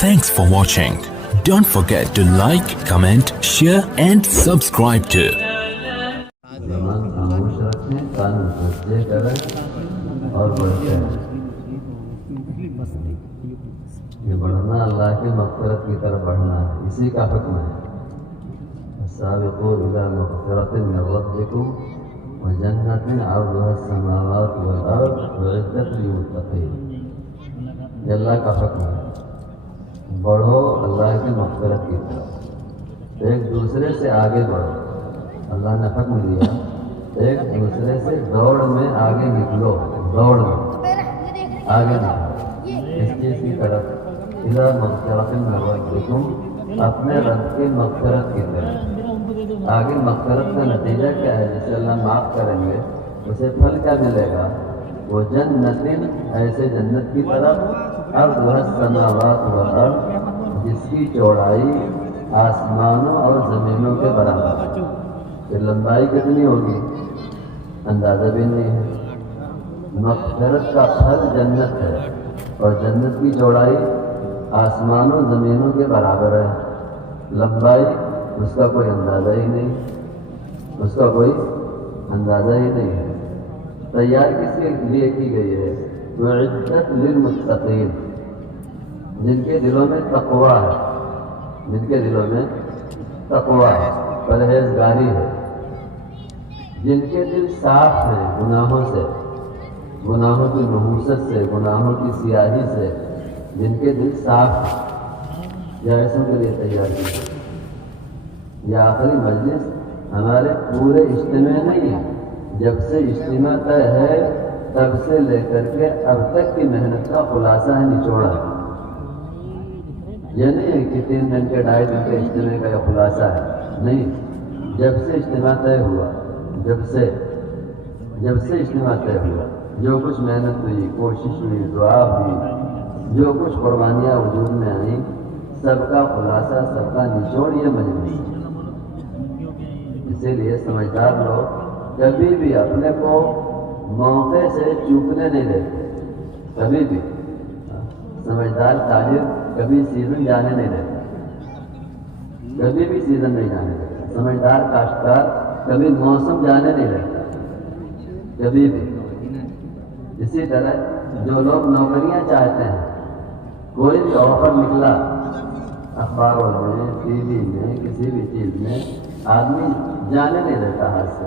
Thanks for watching. Don't forget to like, comment, share and subscribe to. زبان خاموش رکھیں، کان متوجہ کریں اور بڑھتے ہیں۔ یہ بڑھنا اللہ کی مغفرت کی طرف بڑھنا ہے، اسی کا حکم ہے۔ السابقوا إلى مغفرة من ربكم وجنة عرضها السماوات والأرض أعدت للمتقين۔ یہ اللہ کا حکم ہے، بڑھو اللہ کی مغفرت کی طرف، ایک دوسرے سے آگے بڑھو۔ اللہ نے حکم دیا ایک دوسرے سے دوڑ میں آگے نکلو، دوڑ میں آگے نکلو اس چیز کی طرف، اِلَى مَغْفِرَةٍ مِّن رَبِّكُمْ، اپنے رب کی مغفرت کی طرف۔ آگے مغفرت کا نتیجہ کیا ہے؟ جسے اللہ معاف کریں گے اسے پھل کیا ملے گا؟ وہ جنت، ایسے جنت کی طرف، عرضها السماوات والارض، جس کی چوڑائی آسمانوں اور زمینوں کے برابر ہے۔ کہ لمبائی کتنی ہوگی اندازہ بھی نہیں ہے۔ مغفرت کا پھل جنت ہے اور جنت کی چوڑائی آسمانوں زمینوں کے برابر ہے۔ لمبائی اس کا کوئی اندازہ ہی نہیں، اس کا کوئی اندازہ ہی نہیں ہے۔ تیار کس کے لیے کی گئی ہے؟ وعدت للمتقین، جن کے دلوں میں تقویٰ ہے، جن کے دلوں میں تقویٰ ہے، پرہیزگاری ہے، جن کے دل صاف ہیں گناہوں سے، گناہوں کی نحوست سے، گناہوں کی سیاہی سے، جن کے دل صاف ہیں، یہ ایسوں کے لیے تیار کی ہے۔ یہ آخری مجلس ہمارے پورے اجتماع نہیں ہے، جب سے اجتماع طے ہے تب سے لے کر کے اب تک کی محنت کا خلاصہ ہے، نچوڑا ہے۔ یہ نہیں ہے کہ 3 دن کے 2.5 دن کے اجتماع کا یہ خلاصہ ہے، نہیں، جب سے اجتماع طے ہوا، جب سے اجتماع طے ہوا، جو کچھ محنت ہوئی، کوشش ہوئی، دعا ہوئی، جو کچھ قربانیاں وجود میں آئیں، سب کا خلاصہ، سب کا نچوڑ یہ مجلس ہے۔ اسی لیے سمجھدار لوگ کبھی بھی اپنے کو موقع سے چوکنے نہیں دیتے، کبھی بھی۔ سمجھدار تاجر کبھی سیزن جانے نہیں دیتا، کبھی بھی سیزن نہیں جانے دیتا۔ سمجھدار کاشتکار کبھی موسم جانے نہیں دیتا، کبھی بھی۔ اسی طرح جو لوگ نوکریاں چاہتے ہیں، کوئی بھی آفر نکلا اخباروں میں، ٹی وی میں، کسی بھی چیز میں، آدمی جانے نہیں دیتا ہاتھ سے۔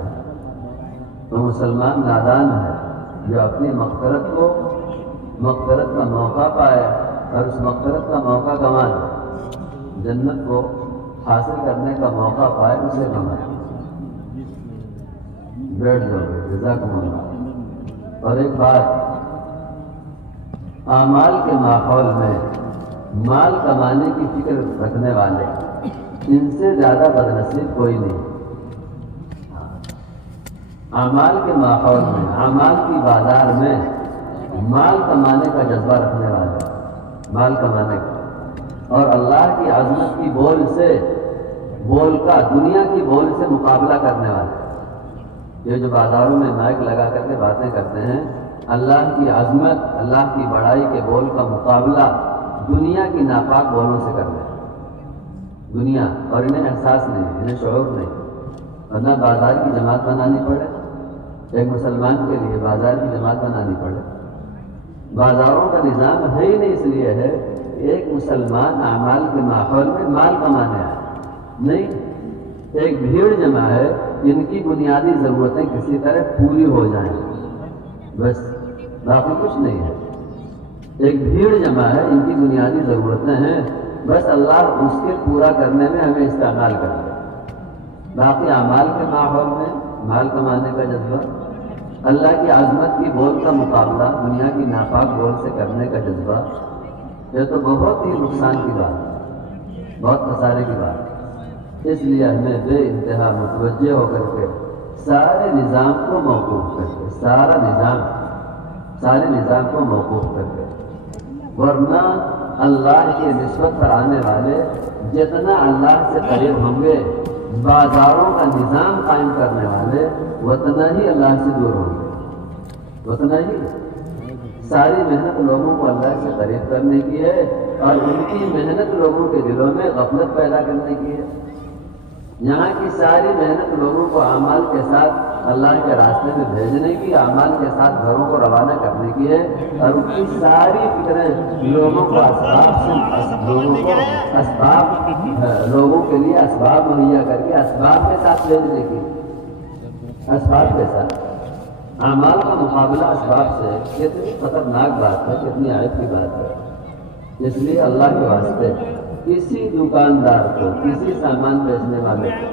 تو مسلمان نادان ہے جو اپنی مغفرت کا موقع پائے اور اس مغفرت کا موقع گنوائے، جنت کو حاصل کرنے کا موقع پائے، اسے گنوائے۔ بیٹھ جاؤ، جزاکم اللہ۔ اور ایک بات، اعمال کے ماحول میں مال کمانے کی فکر رکھنے والے، ان سے زیادہ بدنصیب کوئی نہیں۔ اعمال کے ماحول میں، اعمال کی بازار میں مال کمانے کا جذبہ رکھنے والے، مال کمانے کا، اور اللہ کی عظمت کی بول کا دنیا کی بول سے مقابلہ کرنے والے، یہ جو بازاروں میں مائک لگا کر کے باتیں کرتے ہیں، اللہ کی عظمت، اللہ کی بڑائی کے بول کا مقابلہ دنیا کی ناپاک بولوں سے کرتے ہیں۔ دنیا، اور انہیں احساس نہیں، انہیں شعور نہیں، ورنہ بازار کی جماعت بنانی پڑے، ایک مسلمان کے لیے بازار کی جماعت بنانی پڑے۔ بازاروں کا نظام ہے ہی نہیں، اس لیے ہے کہ ایک مسلمان اعمال کے ماحول میں مال کمانے آئے، نہیں، ایک بھیڑ جمع ہے جن کی بنیادی ضرورتیں کسی طرح پوری ہو جائیں، بس، باقی کچھ نہیں ہے۔ ایک بھیڑ جمع ہے، ان کی بنیادی ضرورتیں ہیں، بس اللہ اس کے پورا کرنے میں ہمیں استعمال کرے۔ باقی اعمال کے ماحول میں مال کمانے کا جذبہ، اللہ کی عظمت کی بول کا مقابلہ دنیا کی ناپاک بول سے کرنے کا جذبہ، یہ تو بہت ہی نقصان کی بات، بہت خسارے کی بات۔ اس لیے ہمیں بے انتہا متوجہ ہو کر کے سارے نظام کو موقوف کر کے، سارے نظام کو موقوف کر کے، ورنہ اللہ کی نسبت پر آنے والے جتنا اللہ سے قریب ہوں گے، بازاروں کا نظام قائم کرنے والے اتنا ہی اللہ سے دور ہوں گے، اتنا ہی۔ ساری محنت لوگوں کو اللہ سے قریب کرنے کی ہے اور ان کی محنت لوگوں کے دلوں میں غفلت پیدا کرنے کی ہے۔ یہاں کی ساری محنت لوگوں کو اعمال کے ساتھ اللہ کے راستے میں بھیجنے کی، اعمال کے ساتھ گھروں کو روانہ کرنے کی ہے، اور ان کی ساری فکریں لوگوں کو لوگوں کے لیے اسباب مہیا کر کے اسباب کے ساتھ بھیجنے کی، اسباب کے ساتھ۔ اعمال کا مقابلہ اسباب سے کتنی خطرناک بات ہے، کتنی عیب کی بات ہے۔ اس لیے اللہ کے واسطے کسی دکاندار کو، کسی سامان بیچنے والے کو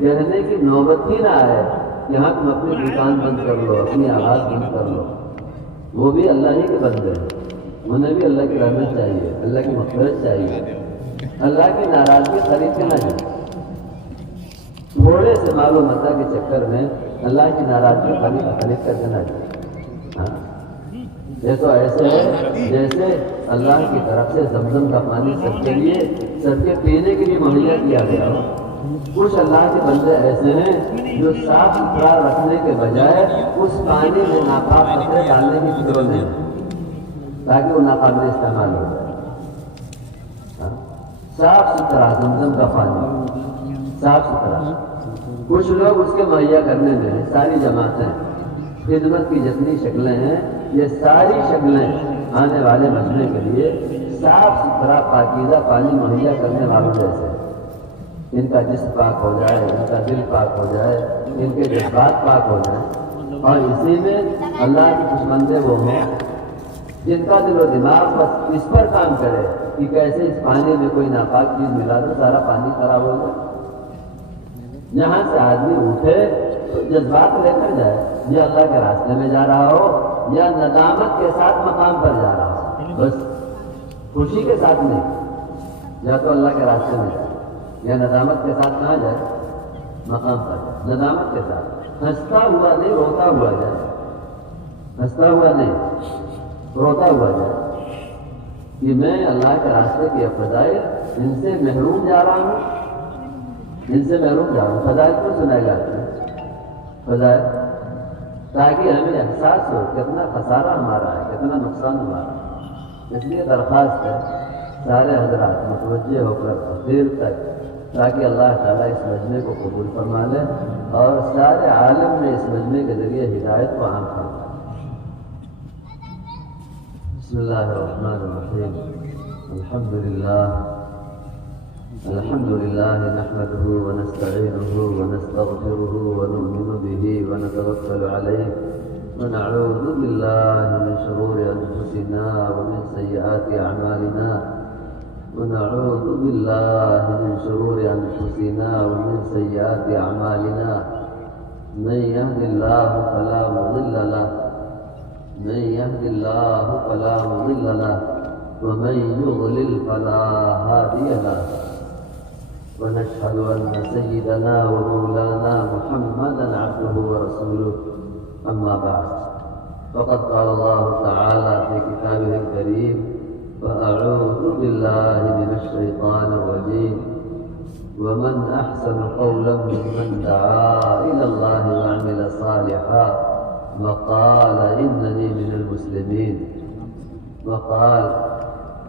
کہنے کی نوبت ہی نہ آئے کہ ہاں تم اپنی دکان بند کر لو، اپنی آواز بند کر لو۔ وہ بھی اللہ ہی کے بندے ہیں، انہیں بھی اللہ کی رحمت چاہیے، اللہ کی مغفرت چاہیے، اللہ کی ناراضگی خرید کے نہ جائے۔ تھوڑے سے مال و متاع کے چکر میں اللہ کی ناراضگی خرید کر کے نہ جائے۔ یہ تو ایسے ہے جیسے اللہ کی طرف سے زمزم کا پانی سب کے لیے، سب کے پینے کے لیے مہیا کیا گیا ہو۔ کچھ اللہ کے بندے ایسے ہیں جو صاف ستھرا رکھنے کے بجائے اس پانی میں ناپاک قطرے ڈالنے کی فکر میں تاکہ وہ ناقابل استعمال ہو جائے۔ صاف ستھرا زمزم کا پانی، صاف ستھرا۔ کچھ لوگ اس کے مہیا کرنے میں، ساری جماعتیں، خدمت کی جتنی شکلیں ہیں، یہ ساری شکلیں آنے والے مجمع کے لیے صاف ستھرا پاکیزہ پانی مہیا کرنے والوں جیسے، ان کا جسم پاک ہو جائے، ان کا دل پاک ہو جائے، ان کے جذبات پاک ہو جائیں، اور اسی میں اللہ کے کچھ بندے وہ ہوں جن کا دل و دماغ بس اس پر کام کرے کہ کیسے اس پانی میں کوئی ناپاک چیز ملا دو، سارا پانی خراب ہو جائے۔ یہاں سے آدمی اٹھے تو جذبات لے کر جائے، یا اللہ کے راستے میں جا رہا ہو یا ندامت کے ساتھ مقام پر جا رہا ہو، بس خوشی کے ساتھ نہیں، یا تو اللہ کے راستے میں جائے یا ندامت کے ساتھ کہاں جائے، مقام پر ندامت کے ساتھ، ہنستا ہوا نہیں روتا ہوا جائے، ہنستا ہوا نہیں روتا ہوا جائے کہ میں اللہ کے راستے کی فضائل ان سے محروم جا رہا ہوں، ان سے محروم جا رہا ہوں۔ فضائل کیوں سنائے جاتے ہیں؟ فضائل تاکہ ہمیں احساس ہو کتنا خسارہ ہمارا ہے، کتنا نقصان ہمارا ہے۔ اس لیے درخواست ہے سارے حضرات متوجہ ہو کر دیر تک، تاکہ اللہ تعالیٰ اس مجمع کو قبول فرما لے اور سارے عالم میں اس مجمع کے ذریعے ہدایت کو عام فرما لے۔ بسم اللہ الرحمن الرحیم۔ الحمد لله نحمده ونستعينه ونستغفره ونؤمن به ونتوكل عليه ونعوذ بالله من شرور أنفسنا ومن سيئات أعمالنا ونعوذ بالله من شرور أنفسنا ومن سيئات أعمالنا من يهد الله فلا مضل له من يهد الله فلا مضل له ومن يضلل فلا هادي له ونشهد أن سيدنا ومولانا محمدا عبده ورسوله أما بعد فقد قال الله تعالى في كتابه الكريم فأعوذ بالله من الشيطان الرجيم ومن أحسن قولا ممن دعا إلى الله وعمل صالحا وقال إنني من المسلمين وقال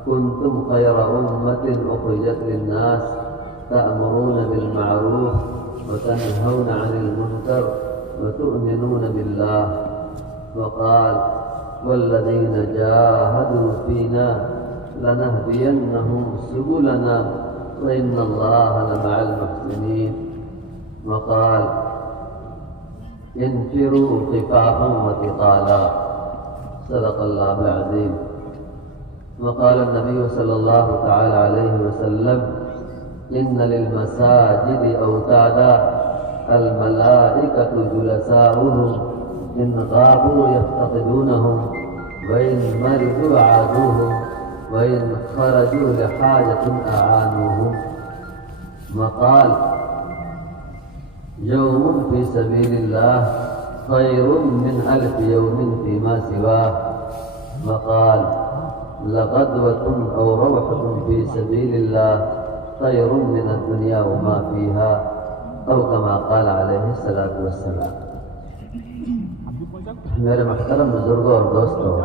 كنتم خير أمة أخرجت للناس تأمرون بالمعروف وتنهون عن المنكر وتؤمنون بالله وقال والذين جاهدوا فينا لنهدينهم سبلنا وإن الله لمع المحسنين وقال انفروا خفافا وثقالا صدق الله العظيم وقال النبي صلى الله تعالى عليه وسلم إن للمساجد أوتادا الملائكة جلساؤهم إن غابوا يفتقدونهم وإن مرضوا عادوهم وإن خرجوا لحاجة أعانوهم وقال يوم في سبيل الله خير من 1000 يوم فيما سواه وقال لغدوة أو روحة في سبيل الله خير من الدنيا وما فيها أو كما قال عليه الصلاة والسلام۔ میرے محترم بزرگوں اور دوستوں،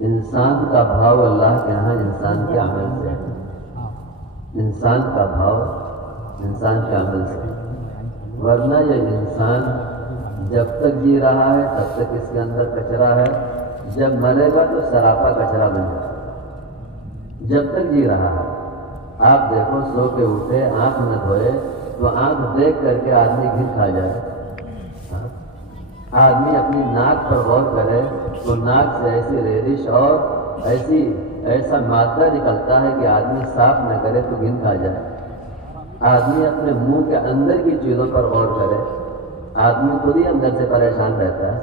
انسان کا بھاؤ اللہ کے یہاں انسان کے عمل سے ہے، انسان کا بھاؤ انسان کے عمل سے ہے، ورنہ یہ انسان جب تک جی رہا ہے تب تک اس کے اندر کچرا ہے، جب مرے گا تو سراپا کچرا بن جائے گا۔ جب تک جی رہا ہے آپ دیکھو، سو کے اٹھے آنکھ نہ دھوئے تو آنکھ دیکھ کر کے آدمی گھن کھا جائے، آدمی اپنی ناک پر غور کرے تو ناک سے ایسی ریزش اور ایسا مادہ نکلتا ہے کہ آدمی صاف نہ کرے تو گھن کھا جائے۔ آدمی اپنے منہ کے اندر کی چیزوں پر غور کرے، آدمی خود ہی اندر سے پریشان رہتا ہے،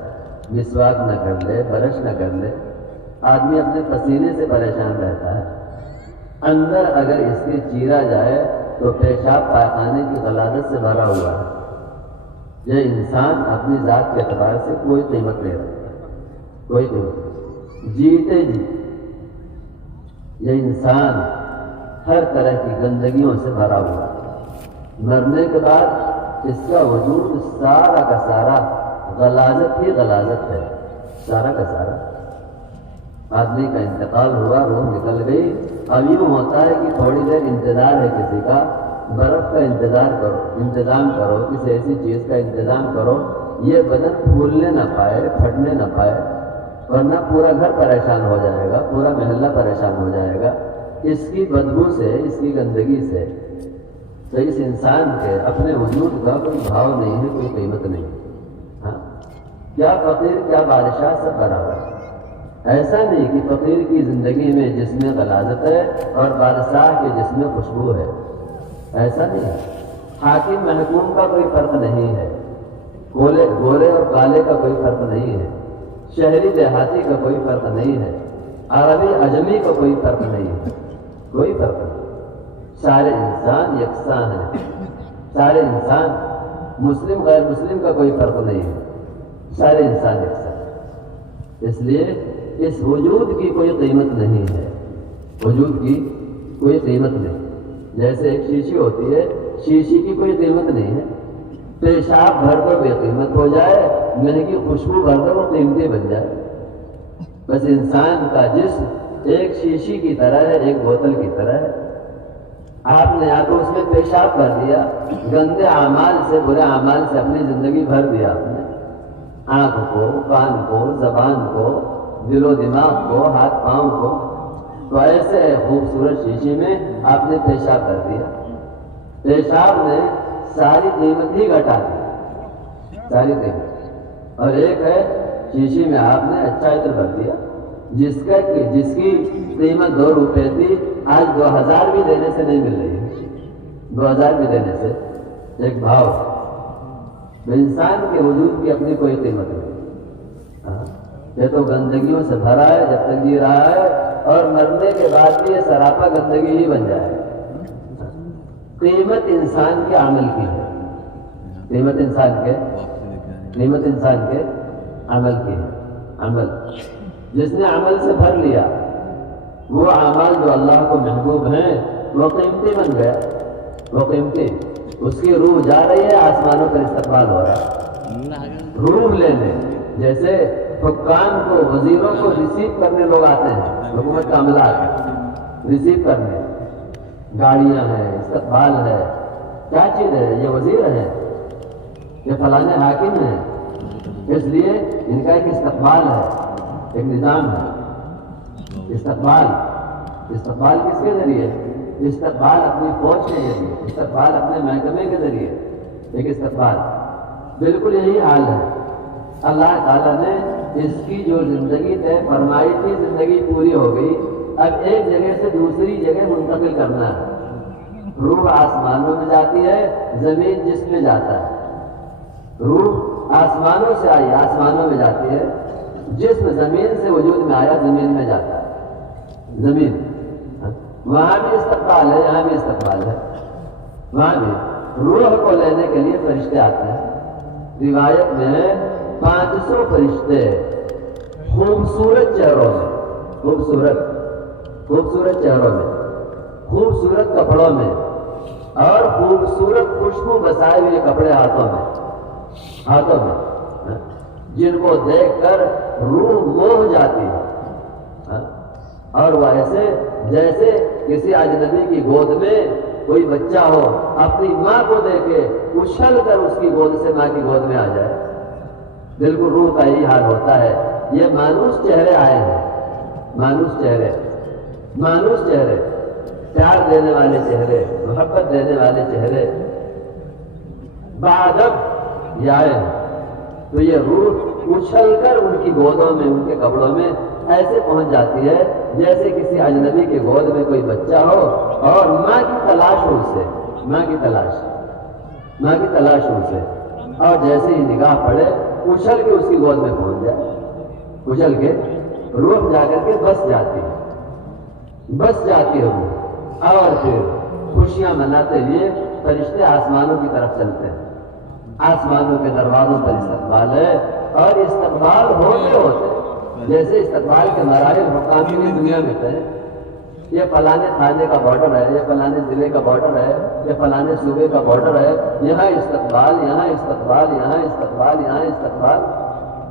مسواک نہ کر لے، برش نہ کر لے، آدمی اپنے پسینے سے پریشان رہتا ہے۔ اندر اگر اس کے چیرا جائے تو پیشاب پائخانے کی غلاظت سے بھرا ہوا ہے۔ یہ انسان اپنی ذات کے اعتبار سے کوئی قیمت نہیں رکھتا، کوئی قیمت، جیتے جی یہ انسان ہر طرح کی گندگیوں سے بھرا ہوا ہے۔ مرنے کے بعد اس کا وجود سارا کا سارا غلاظت ہی غلاظت ہے، سارا کا سارا۔ آدمی کا انتقال ہوا، روح نکل گئی، اب یوں ہوتا ہے کہ تھوڑی دیر انتظار ہے کسی کا، برف کا انتظام کرو، کسی ایسی چیز کا انتظام کرو یہ بدن پھولنے نہ پائے، پھٹنے نہ پائے، ورنہ پورا گھر پریشان ہو جائے گا، پورا محلہ پریشان ہو جائے گا اس کی بدبو سے، اس کی گندگی سے۔ تو اس انسان کے اپنے وجود کا کوئی بھاؤ نہیں ہے، کوئی قیمت نہیں۔ ہاں، کیا فقیر کیا بادشاہ سب برابر ہے۔ ایسا نہیں کہ فقیر کی زندگی میں جس میں غلاظت ہے اور بادشاہ کے جس میں خوشبو ہے، ایسا نہیں ہے۔ حاکم محکوم کا کوئی فرق نہیں ہے، گورے اور کالے کا کوئی فرق نہیں ہے، شہری دیہاتی کا کوئی فرق نہیں ہے، عربی عجمی کا کوئی فرق نہیں ہے، کوئی فرق نہیں۔ سارے انسان یکساں ہیں، سارے انسان، مسلم غیر مسلم کا کوئی فرق نہیں ہے، سارے انسان یکساں ہیں۔ اس لیے اس وجود کی کوئی قیمت نہیں ہے، وجود کی کوئی قیمت نہیں۔ جیسے ایک شیشی ہوتی ہے، شیشی کی کوئی قیمت نہیں ہے، پیشاب بھر کر بے قیمت ہو جائے، مہنگی خوشبو بھر کر وہ قیمتی بن جائے۔ بس انسان کا جسم ایک شیشی کی طرح ہے، ایک بوتل کی طرح ہے۔ آپ نے یا تو اس میں پیشاب بھر دیا، گندے اعمال سے، برے اعمال سے اپنی زندگی بھر دیا آپ نے، آنکھ کو، کان کو، زبان کو، دل و دماغ کو، ہاتھ پاؤں کو، تو ایسے خوبصورت شیشے میں آپ نے پیشاب کر دیا۔ پیشاب نے ساری قیمت ہی گھٹا دی، ساری قیمت۔ اور ایک ہے شیشے میں آپ نے اچھا عطر بھر دیا، جس کی قیمت 2 روپے تھی، آج 2000 بھی دینے سے نہیں مل رہی ہے، 2000 بھی دینے سے ایک بھاؤ۔ انسان کے وجود کی اپنی کوئی قیمت نہیں، یہ تو گندگیوں سے بھرا ہے جب تک جی رہا ہے، اور مرنے کے بعد بھی یہ سراپا گندگی ہی بن جائے۔ قیمت انسان کے عمل کی ہے، قیمت انسان کے عمل کی ہے۔ عمل جس نے عمل سے بھر لیا، وہ اعمال جو اللہ کو محبوب ہیں وہ قیمتی بن گیا، وہ قیمتی، اس کی روح جا رہی ہے، آسمانوں پر استقبال ہو رہا ہے۔ روح لینے جیسے حکام کو، وزیروں کو ریسیو کرنے لوگ آتے ہیں، حکومت کا عملہ آتا ہے ریسیو کرنے، گاڑیاں ہیں، استقبال ہے، کیا چیز ہے، یہ وزیر ہے، یہ فلانے حاکم ہیں، اس لیے ان کا ایک استقبال ہے، ایک نظام ہے۔ استقبال کس کے ذریعے؟ استقبال اپنی فوج کے ذریعے، استقبال اپنے محکمے کے ذریعے، ایک استقبال۔ بالکل یہی حال ہے۔ اللہ تعالیٰ نے اس کی جو زندگی طے فرمائی تھی، زندگی پوری ہو گئی، اب ایک جگہ سے دوسری جگہ منتقل کرنا ہے۔ روح آسمانوں میں جاتی ہے، زمین جس میں جاتا ہے۔ روح آسمانوں سے آئی، آسمانوں میں جاتی ہے، جسم زمین سے وجود میں آیا، زمین میں جاتا ہے۔ زمین، وہاں بھی استقبال ہے، یہاں بھی استقبال ہے، وہاں بھی روح کو لینے کے لیے فرشتے آتے ہیں۔ روایت میں ہے 500 فرشتے خوبصورت چہروں میں، خوبصورت چہروں میں، خوبصورت کپڑوں میں، اور خوبصورت خوشبو بسائے ہوئے کپڑے ہاتھوں میں، جن کو دیکھ کر روح موہ جاتی ہے، اور وہ ایسے جیسے کسی اجنبی کی گود میں کوئی بچہ ہو اپنی ماں کو دیکھے اچھل کر اس کی گود سے ماں کی گود میں آ جائے، بالکل روح کا یہی حال ہوتا ہے۔ یہ مانوس چہرے آئے ہیں، مانوس چہرے، مانوس چہرے، پیار دینے والے چہرے، محبت دینے والے چہرے بعدب یہ آئے ہیں۔ تو یہ روح اچھل کر ان کی گودوں میں، ان کے کپڑوں میں ایسے پہنچ جاتی ہے جیسے کسی اجنبی کے گود میں کوئی بچہ ہو اور ماں کی تلاش ہو اسے، ماں کی تلاش ہو اسے، اور جیسے ہی نگاہ پڑے اچھل کے اس کی گود میں پہنچ جائے، اچھل کے روح جا کر کے بس جاتی ہے روح، اور پھر خوشیاں مناتے ہوئے فرشتے آسمانوں کی طرف چلتے ہیں۔ آسمانوں کے دروازوں پر استقبال ہے، اور استقبال ہوتے جیسے استقبال کے مراحل حکامی دنیا میں تھے، یہ فلانے تھانے کا بارڈر ہے، یہ فلانے ضلع کا بارڈر ہے، یہ فلانے صوبے کا بارڈر ہے، یہاں استقبال، یہاں استقبال، یہاں استقبال، یہاں استقبال،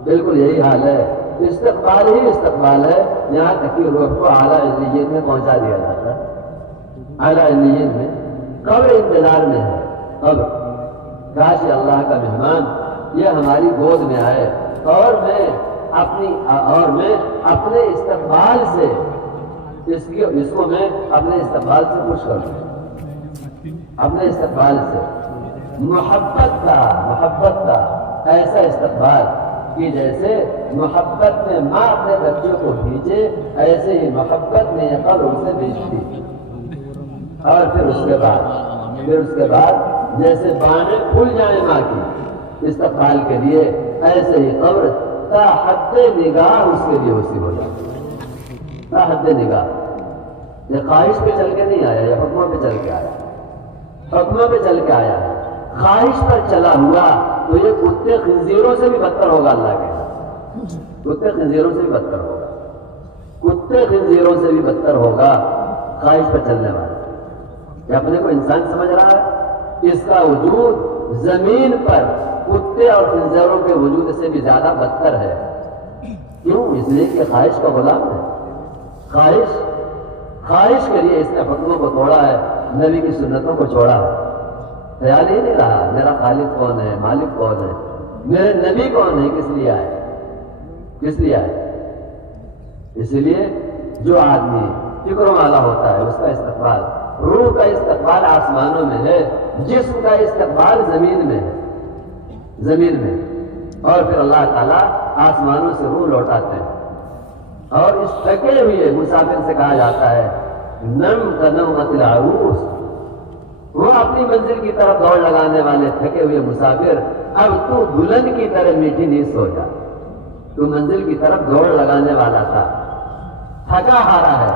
بالکل یہی حال ہے۔ استقبال ہی استقبال ہے، یہاں تک کہ روح کو اعلیٰ علیین میں پہنچا دیا جاتا ہے۔ اعلیٰ علیین میں قبر انتظار میں ہے، قبر، کاش اللہ کا مہمان یہ ہماری گود میں آئے اور میں اپنے استقبال سے اس کو میں اپنے استقبال سے خوش کر دوں، اپنے استقبال سے محبت کا ایسا استقبال کہ جیسے محبت میں ماں اپنے بچوں کو بھیجے، ایسے ہی محبت میں یہ قبر اسے بھیجتی۔ اور پھر اس کے بعد جیسے بانے کھل جائیں ماں کی استقبال کے لیے، ایسے ہی قبر تا حد نگاہ اس کے لیے وسیع ہو جاتی، تا حد نگاہ۔ یہ خواہش پہ چل کے نہیں آیا، یہ حکموں پہ چل کے آیا، حکموں پہ چل کے آیا ہے۔ خواہش پر چلا ہوا تو یہ کتے خنزیروں سے بھی بدتر ہوگا، اللہ کے کتے خنزیروں سے بھی بدتر ہوگا، کتے خنزیروں سے بھی بدتر ہوگا خواہش پر چلنے والا۔ کہ اپنے کو انسان سمجھ رہا ہے، اس کا وجود زمین پر کتے اور خنزیروں کے وجود سے بھی زیادہ بدتر ہے۔ کیوں؟ اس لیے کہ خواہش کا غلام ہے، خواہش کے لیے اس نے حکموں کو توڑا ہے، نبی کی سنتوں کو چھوڑا ہے۔ خیال ہی نہیں رہا میرا خالق کون ہے، مالک کون ہے، میرے نبی کون ہے، کس لیے آئے۔ اس لیے جو آدمی فکروں والا ہوتا ہے اس کا استقبال، روح کا استقبال آسمانوں میں ہے، جسم کا استقبال زمین میں ہے، اور پھر اللہ تعالیٰ آسمانوں سے روح لوٹاتے ہیں۔ اور اس تھکے ہوئے مسافر سے کہا جاتا ہے نم کنومۃ العروس، وہ اپنی منزل کی طرف دوڑ لگانے والے تھکے ہوئے مسافر، اب تو دلہن کی طرح میٹھی نیند سو جا۔ تو منزل کی طرف دوڑ لگانے والا تھا، تھکا ہارا ہے،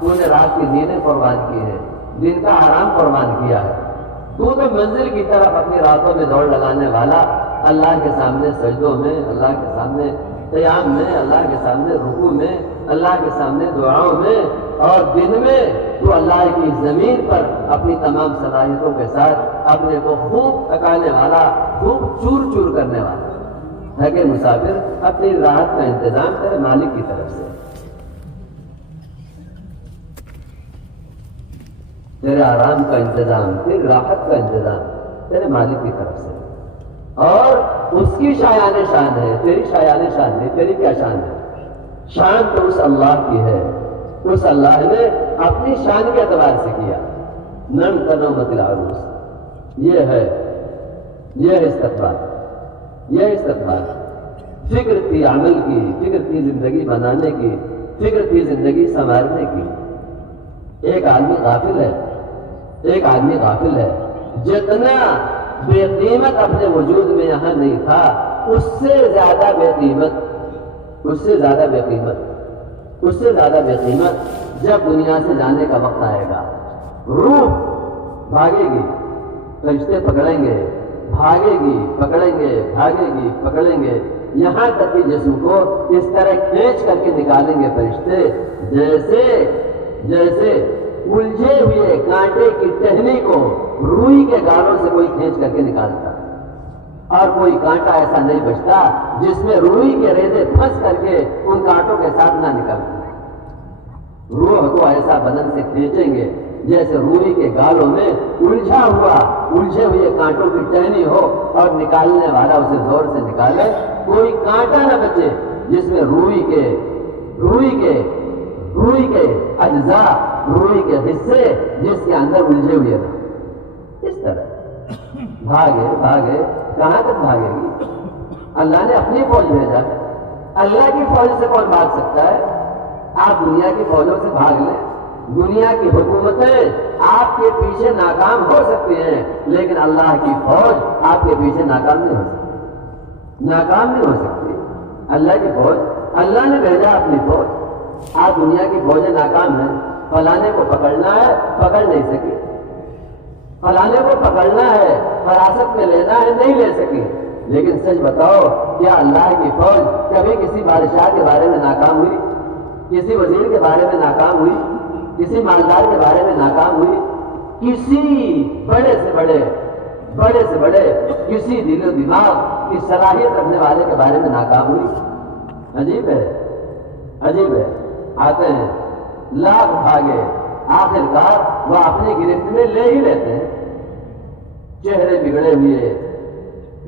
تو نے رات کی نیندیں قربان کی ہے، دن کا آرام قربان کیا ہے، تو منزل کی طرف اپنی راتوں میں دوڑ لگانے والا، اللہ کے سامنے سجدوں میں، اللہ کے سامنے قیام میں، اللہ کے سامنے رکوع میں، اللہ کے سامنے دعاؤں میں، اور دن میں تو اللہ کی زمین پر اپنی تمام صلاحیتوں کے ساتھ اپنے کو خوب تھکانے والا، خوب چور چور کرنے والا تھکے مسافر اپنی راحت کا انتظام تیرے مالک کی طرف سے، تیرے آرام کا انتظام، تیری راحت کا انتظام تیرے مالک کی طرف سے، اور اس کی شایان شان ہے، تیری شایان شان نہیں، تیری کیا شان ہے؟ شان تو اس اللہ کی ہے، اس اللہ نے اپنی شان کے اعتبار سے کیا۔ نم کنومۃ العروس، یہ استقبال، فکر تھی عمل کی، فکر تھی زندگی بنانے کی، فکر تھی زندگی سنوارنے کی۔ ایک آدمی غافل ہے، جتنا بے قیمت اپنے وجود میں یہاں نہیں تھا، اس سے زیادہ بے قیمت جب دنیا سے جانے کا وقت آئے گا، روح بھاگے گی، فرشتے پکڑیں گے، پکڑیں گے، یہاں تک کہ جسم کو اس طرح کھینچ کر کے نکالیں گے فرشتے، جیسے الجھے ہوئے کانٹے کی ٹہنی کو روئی کے گالوں سے کوئی کھینچ کر کے نکالتا، اور کوئی کانٹا ایسا نہیں بچتا جس میں روئی کے ریزے پھنس کر کے ان کانٹوں کے ساتھ نہ نکلتے۔ روح کو ایسا بدن سے کھینچیں گے جیسے روئی کے گالوں میں الجھے ہوئے کانٹوں کی ٹہنی ہو اور نکالنے والا اسے زور سے نکالے، کوئی کانٹا نہ بچے جس میں روئی کے اجزاء، روئی کے حصے جس کے اندر الجھے ہوئے ہیں۔ اس طرح بھاگے کہاں تک بھاگے گی؟ اللہ نے اپنی فوج بھیجا، اللہ کی فوج سے کون بھاگ سکتا ہے؟ آپ دنیا کی فوجوں سے بھاگ لیں، دنیا کی حکومتیں آپ کے پیچھے ناکام ہو سکتی ہیں، لیکن اللہ کی فوج آپ کے پیچھے ناکام نہیں ہو سکتی۔ اللہ کی فوج، اللہ نے بھیجا اپنی فوج۔ آپ دنیا کی فوجیں ناکام ہیں، فلانے کو پکڑنا ہے، پکڑ نہیں سکی، فلانے کو پکڑنا ہے، حراست میں لینا ہے، نہیں لے سکی۔ لیکن سچ بتاؤ، کیا اللہ کی فوج کبھی کسی بادشاہ کے بارے میں ناکام ہوئی؟ کسی وزیر کے بارے میں ناکام ہوئی؟ کسی مالدار کے بارے میں ناکام ہوئی؟ کسی بڑے سے بڑے کسی دل و دماغ کی صلاحیت رکھنے والے کے بارے میں ناکام ہوئی؟ عجیب ہے۔ آتے ہیں، لاکھ بھاگے، آخرکار وہ اپنی گرفت میں لے ہی لیتے ہیں۔ چہرے بگڑے ہوئے،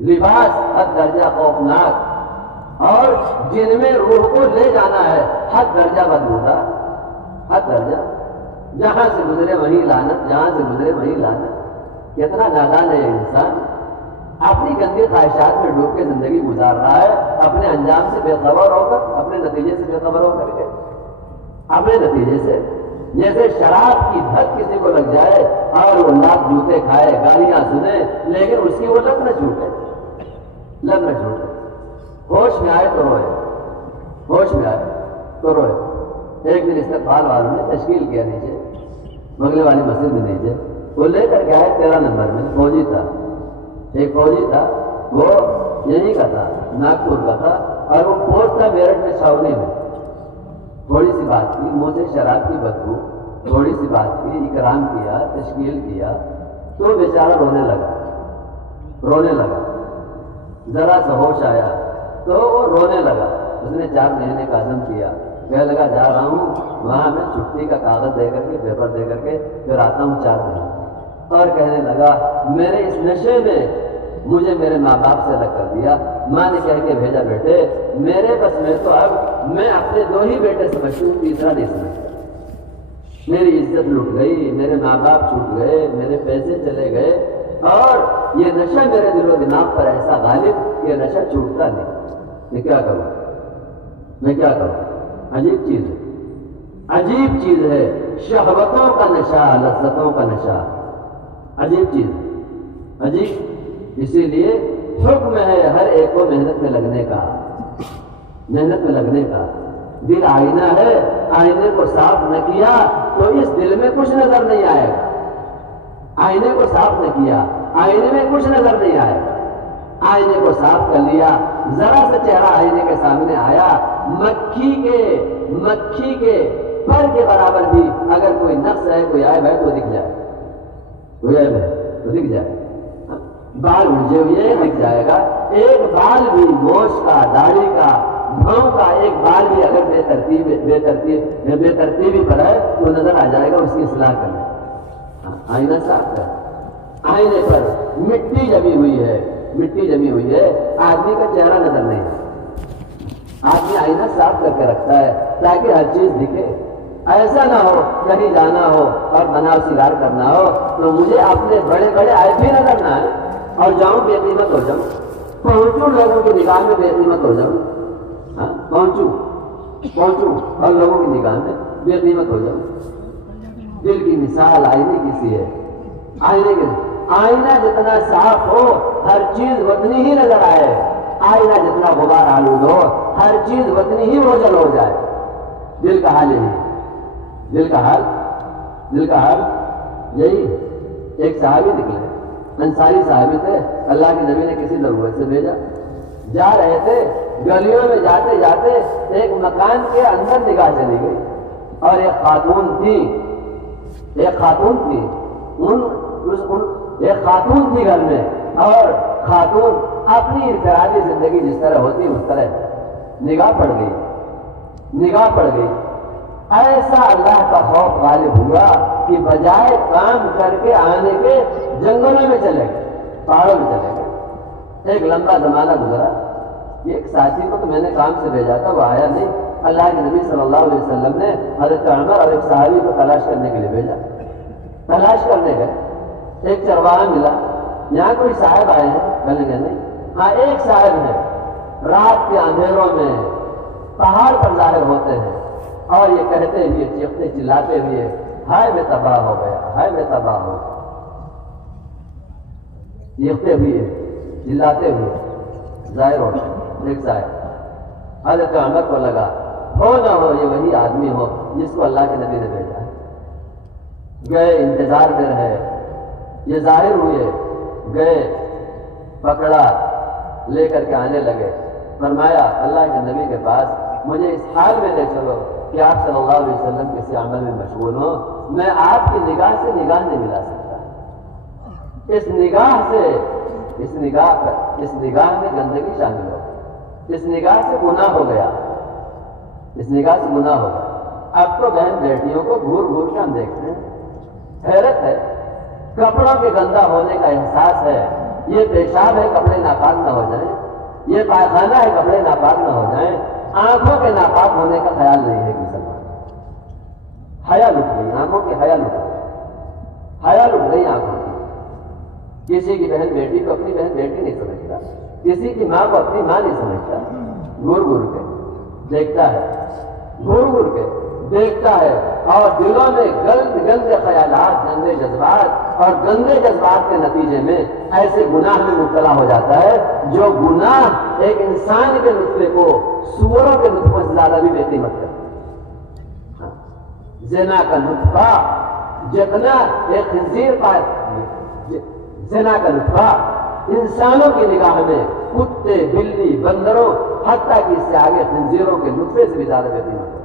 لباس حد درجہ خوفناک، اور جن میں روح کو لے جانا ہے حد درجہ بدبودار، حد درجہ، جہاں سے گزرے وہیں لعنت۔ کتنا نادان ہے انسان، اپنی گندی خواہشات میں ڈوب کے زندگی گزار رہا ہے، اپنے انجام سے بے خبر ہو کر، اپنے نتیجے سے بے خبر ہو کر کے، اپنے نتیجے سے جیسے شراب کی دھت کسی کو لگ جائے اور وہ لاکھ جوتے کھائے، گالیاں سنے، لیکن اس کی وہ لت نہ چھوٹے۔ ہوش میں آئے تو روئے۔ ایک دن استقبال والوں نے تشکیل کیا نیچے بغلے والی مسجد میں، نیچے وہ لے کر کے آئے 13 نمبر میں، ایک فوجی تھا، وہ یہیں کا تھا، ناگپور کا تھا، اور وہ پوسٹ تھا میرٹھ میں چھاؤنی میں۔ تھوڑی سی بات کی، منہ سے شراب کی بدبو، تھوڑی سی بات کی، اکرام کیا، تشکیل کیا، تو بیچارہ رونے لگا۔ ذرا سا ہوش آیا تو وہ رونے لگا۔ اس نے 4 مہینے کا عزم کیا، کہنے لگا جا رہا ہوں وہاں میں چھٹی کا کاغذ دے کر کے، پیپر دے کر کے پھر آتا ہوں 4 مہینے۔ اور کہنے لگا میرے اس نشے نے مجھے میرے ماں باپ سے الگ کر دیا، ماں نے کہہ کے بھیجا بیٹے میرے بس میں تو اب میں اپنے 2 ہی بیٹے سمجھتی ہوں، تیسرا نہیں سمجھتا۔ میری عزت لٹ گئی، میرے ماں باپ چھوٹ گئے، میرے پیسے چلے گئے، اور یہ نشہ میرے دل و دماغ پر ایسا غالب، یہ نشہ چھوٹتا نہیں۔ میں کیا کروں؟ عجیب چیز ہے شہوتوں کا نشہ، لذتوں کا نشہ، عجیب چیز، عجیب۔ اسی لیے حکم ہے ہر ایک کو محنت میں لگنے کا۔ دل آئینہ ہے، آئینے کو صاف نہ کیا تو اس دل میں کچھ نظر نہیں آئے گا۔ آئینے کو صاف نہ کیا، آئینے میں کچھ نظر نہیں آئے گا۔ آئینے کو صاف کر لیا، ذرا سا چہرہ آئینے کے سامنے آیا، مکھی کے پر کے برابر بھی اگر کوئی نقص ہے، کوئی عیب ہے تو دکھ جائے، بال الجھے ہوئے دکھ جائے گا۔ ایک بال بھی، موچ کا، داڑھی کا، بھاؤں کا ایک بال بھی اگر بے ترتیبی پر ہے تو نظر آ جائے گا، اس کی اصلاح کرنا۔ آئینہ صاف کر، آئینے پر مٹی جمی ہوئی ہے، آدمی کا چہرہ نظر نہیں ہے۔ آدمی آئینہ صاف کر کے رکھتا ہے تاکہ ہر چیز دکھے۔ ایسا نہ ہو کہیں جانا ہو اور بناؤ سگار کرنا ہو تو مجھے اپنے بڑے عیب بھی نظر نہ آئے اور جاؤں بے قیمت ہو جاؤں، پہنچوں لوگوں کی نگاہ میں بے قیمت ہو جاؤں، پہنچوں اور لوگوں کی نگاہ میں بے قیمت ہو جاؤں۔ دل کی مثال آئینے کی سی ہے، آئینہ جتنا صاف ہو ہر چیز اتنی ہی نظر آئے، آئینہ جتنا غبار آلود ہو ہر چیز اتنی ہی اوجھل ہو جائے۔ دل کا حال یہی، دل کا حال یہی۔ ایک صحابی نکلے، انصاری صحابی تھے، اللہ کے نبی نے کسی ضرورت سے بھیجا، جا رہے تھے، گلیوں میں جاتے جاتے ایک مکان کے اندر نگاہ چلی گئی اور ایک خاتون تھی گھر میں، اور خاتون اپنی انفرادی زندگی جس طرح ہوتی ہے اس طرح نگاہ پڑ گئی، ایسا اللہ کا خوف غالب ہوا کہ بجائے کام کر کے آنے کے جنگلوں میں چلے گئے، پہاڑوں میں چلے گئے۔ ایک لمبا زمانہ گزرا، ایک ساتھی کو تو میں نے کام سے بھیجا تھا، وہ آیا نہیں۔ اللہ کے نبی صلی اللہ علیہ وسلم نے حضرت عمر اور ایک صحابی کو تلاش کرنے کے لیے بھیجا۔ تلاش کرنے گئے، ایک چرواہا ملا، یہاں کوئی صاحب آئے ہیں؟ بولیں گے نہیں۔ ہاں ایک صاحب ہے، رات کے اندھیروں میں پہاڑ پر ظاہر ہوتے ہیں اور یہ کہتے ہوئے، چیختے چلاتے ہوئے، ہائے میں تباہ ہو گیا، ہائے میں تباہ ہو گیا، چیختے ہوئے چلاتے ہوئے ظاہر ہوتے ہیں۔ ایک صاحب، حضرت عمر کو لگا ہو نہ ہو یہ وہی آدمی ہو جس کو اللہ کے نبی نے بھیجا ہے۔ گئے، انتظار میں رہے، یہ ظاہر ہوئے، گئے، پکڑا، لے کر کے آنے لگے۔ فرمایا اللہ کے نبی کے پاس مجھے اس حال میں لے چلو کہ آپ صلی اللہ علیہ وسلم کسی عمل میں مشغول ہوں، میں آپ کی نگاہ سے نگاہ نہیں ملا سکتا۔ اس نگاہ سے اس نگاہ میں گندگی شامل ہو، اس نگاہ سے گناہ ہو گیا، اس نگاہ سے گناہ ہو گیا۔ اب تو بہن بیٹیوں کو گھور گھور کے ہم دیکھتے ہیں، حیرت ہے۔ کپڑوں کے گندا ہونے کا احساس ہے، یہ پیشاب ہے کپڑے ناپاک نہ ہو جائیں، یہ پائخانہ ہے کپڑے ناپاک نہ ہو جائیں، آنکھوں کے ناپاک ہونے کا خیال نہیں ہے کسی کو۔ حیا لٹ گئی آنکھوں کی، حیا لٹ گئی، حیا لٹ گئی آنکھوں کی۔ کسی کی بہن بیٹی کو اپنی بہن بیٹی نہیں سمجھتا، کسی کی ماں کو اپنی ماں نہیں سمجھتا، گور گور کے دیکھتا ہے، گور گور کے دیکھتا ہے، اور دلوں میں گندے خیالات، گندے جذبات، اور گندے جذبات کے نتیجے میں ایسے گناہ میں مبتلا ہو جاتا ہے جو گناہ ایک انسان کے نطفے کو سوروں کے نطفوں سے زیادہ بھی بے قیمت کرتا ہے۔ زنا کا نطفہ جتنا ایک خنزیر کا، زنا کا نطفہ انسانوں کی نگاہ میں کتے، بلی، بندروں، حتیٰ کہ اس سے آگے خنزیروں کے نطفے سے بھی زیادہ بے قیمت ہے۔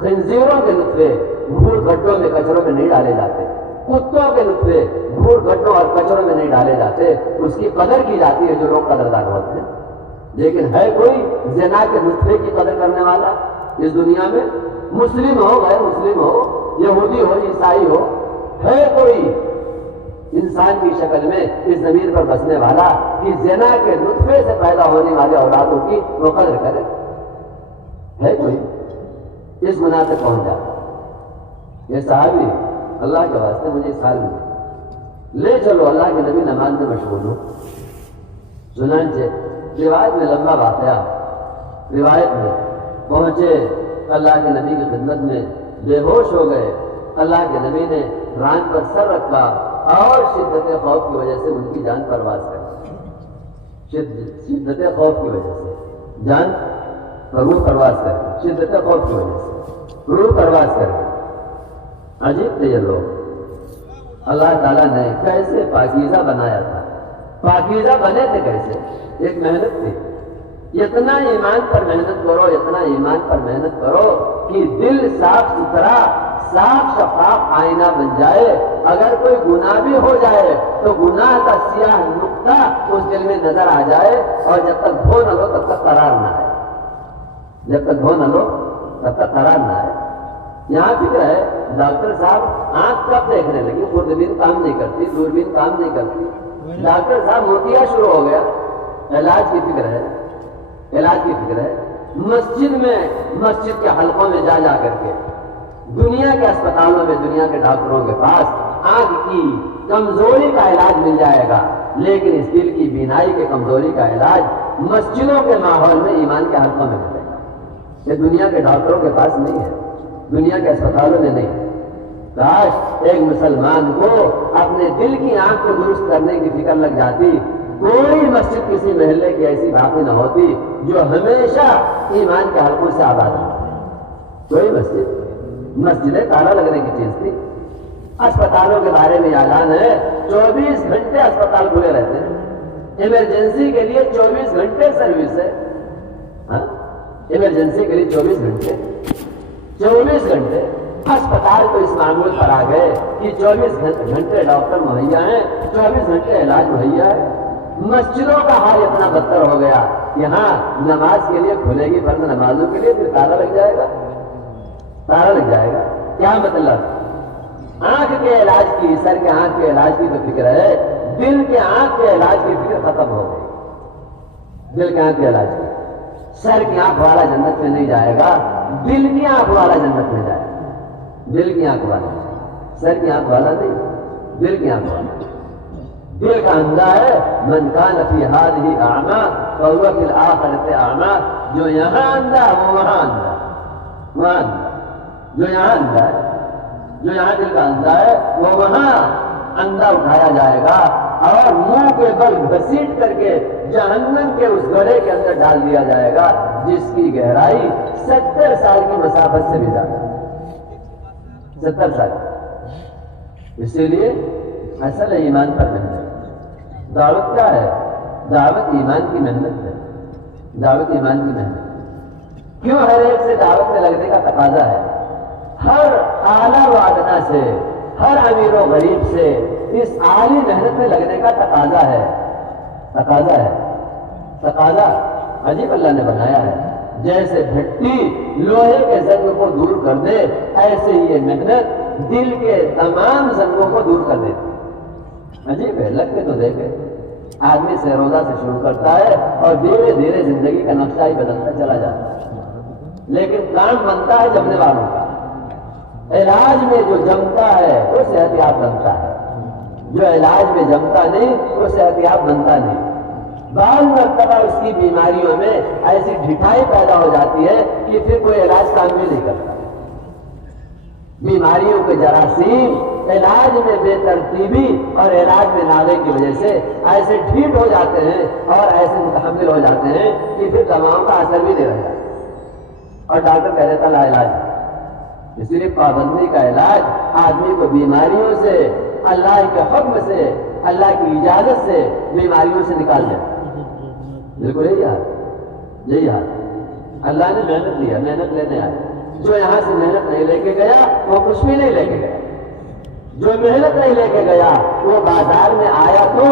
خنزیروں کے نطفے دھول گڈھوں میں، کچروں میں نہیں ڈالے جاتے، کتوں کے نطفے دھول گڈھوں اور کچروں میں نہیں ڈالے جاتے، اس کی قدر کی جاتی ہے جو لوگ قدردان ہوتے ہیں۔ لیکن ہے کوئی زنا کے نطفے کی قدر کرنے والا اس دنیا میں؟ مسلم ہو، غیر مسلم ہو، یہودی ہو، عیسائی ہو، ہے کوئی انسان کی شکل میں اس زمین پر بسنے والا کہ زنا کے نطفے سے پیدا ہونے والے اولادوں کی وہ قدر کرے؟ ہے کوئی؟ اس گناہ تک پہنچ جاتا۔ یہ صحابی اللہ کے واسطے مجھے اس حال میں لے چلو، اللہ کے نبی نماز میں مشغول ہو۔ چنانچہ روایت میں لمبا واقعہ، روایت میں پہنچے، اللہ کے نبی کی خدمت میں بے ہوش ہو گئے۔ اللہ کے نبی نے ران پر سر رکھا اور شدت خوف کی وجہ سے ان کی جان پرواز کر، شدت خوف کی وجہ سے جان روح پرواز کر، شدت خوف کی وجہ سے روح پرواز کر۔ عجیب تھے یہ لوگ، اللہ تعالیٰ نے کیسے پاکیزہ بنایا تھا، پاکیزہ بنے تھے کیسے؟ ایک محنت تھی، اتنا ایمان پر محنت کرو، اتنا ایمان پر محنت کرو کہ دل صاف ستھرا، صاف شفاف آئینہ بن جائے۔ اگر کوئی گناہ بھی ہو جائے تو گناہ کا سیاہ نقطہ اس دل میں نظر آ جائے، اور جب تک دھو نہ لو تب تک قرار نہ آئے، جب تک دھو نہ لو تب تک قرار نہ آئے۔ یہاں فکر ہے ڈاکٹر صاحب آنکھ کب دیکھنے لگی، خوردبین کام نہیں کرتی، دوربین کام نہیں کرتی، ڈاکٹر صاحب موتیا شروع ہو گیا، علاج کی فکر ہے، علاج کی فکر ہے۔ مسجد میں، مسجد کے حلقوں میں جا کر کے، دنیا کے اسپتالوں میں، دنیا کے ڈاکٹروں کے پاس آنکھ کی کمزوری کا علاج مل جائے گا، لیکن اس دل کی بینائی کے کمزوری کا علاج مسجدوں کے ماحول میں، ایمان کے حلقوں میں ملے گا۔ یہ دنیا کے ڈاکٹروں کے پاس نہیں ہے، دنیا کے اسپتالوں میں نہیں۔ کاش ایک مسلمان کو اپنے دل کی آنکھ کو درست کرنے کی فکر لگ جاتی، کوئی مسجد کسی محلے کی ایسی باقی نہ ہوتی جو ہمیشہ ایمان کے حلقوں سے آباد ہوتی۔ کوئی مسجدیں تالا لگنے کی چیز تھی۔ اسپتالوں کے بارے میں اعلان ہے 24 گھنٹے اسپتال کھلے رہتے ہیں، ایمرجنسی کے لیے 24 گھنٹے سروس ہے، ایمرجنسی کے لیے 24 گھنٹے، 24 گھنٹے اسپتال تو اس معمول پر آ گئے کہ 24 گھنٹے ڈاکٹر مہیا ہیں، 24 گھنٹے علاج مہیا ہے۔ مسجدوں کا حال اتنا بدتر ہو گیا کہ ہاں نماز کے لیے کھلے گی، فرض نمازوں کے لیے پھر تالا لگ جائے گا، تارا لگ جائے گا. کیا مطلب؟ آنکھ کے علاج کی، سر کے آنکھ کے علاج کی تو فکر ہے، دل کے آنکھ کے علاج کی فکر ختم ہو گئی. دل کے آنکھ کے علاج کی. سر کی آنکھ والا جنت میں نہیں جائے گا، دل کی آنکھ والا جنت میں جائے گا. دل کی آنکھ والا، سر کی آنکھ والا نہیں، دل کی آنکھ والا. دل کا اندھا ہے، من کان فی ہذہ اعمی فہو فی الآخرۃ اعمی. جو یہاں اندھا وہ وہاں اندھا، وہاں اندھا. جو یہاں اندھا ہے، جو یہاں دل کا اندھا ہے وہ وہاں اندھا اٹھایا جائے گا اور منہ کے بل گھسیٹ کر کے جہنم کے اس گڑھے کے اندر ڈال دیا جائے گا جس کی گہرائی 70 سال کی مسافت سے بھی زیادہ. 70 سال. اسی لیے اصل ایمان پر محنت. دعوت کیا ہے؟ دعوت ایمان کی محنت ہے. دعوت ایمان کی محنت. کیوں ہر ایک سے دعوت میں لگنے کا تقاضا ہے؟ ہر اعلیٰ و ادنا سے، ہر امیر و غریب سے اس عالی محنت میں لگنے کا تقاضا ہے. تقاضا ہے. تقاضا عجیب اللہ نے بنایا ہے. جیسے بھٹی لوہے کے زنگ کو دور کر دے، ایسے ہی یہ محنت دل کے تمام زنگوں کو دور کر دیتی. عجیب ہے. لگ کے تو دیکھے. آدمی سے روزہ سے شروع کرتا ہے اور دھیرے دھیرے زندگی کا نقشہ ہی بدلتا چلا جاتا ہے، لیکن کام بنتا ہے جمنے والوں کا. علاج میں جو جمتا ہے وہ صحت یاب بنتا ہے، جو علاج میں جمتا نہیں وہ صحت یاب بنتا نہیں. بعض مرتبہ اس کی بیماریوں میں ایسی ڈھٹائی پیدا ہو جاتی ہے کہ پھر کوئی علاج کام بھی نہیں کرتا. بیماریوں کے جراثیم علاج میں بے ترتیبی اور علاج میں ناغے کی وجہ سے ایسے ڈھیٹ ہو جاتے ہیں اور ایسے متحمل ہو جاتے ہیں کہ پھر دواؤں کا اثر بھی نہیں رہتا اور ڈاکٹر کہہ دیتا لا علاج. اسی لیے پابندی کا علاج آدمی کو بیماریوں سے، اللہ کے حکم سے، اللہ کی اجازت سے بیماریوں سے نکال جائے. بالکل یہی حال، یہی حال. اللہ نے محنت لیا، محنت لینے آئے. جو یہاں سے محنت نہیں لے کے گیا وہ کچھ بھی نہیں لے کے گیا. جو محنت نہیں لے کے گیا وہ بازار میں آیا تو،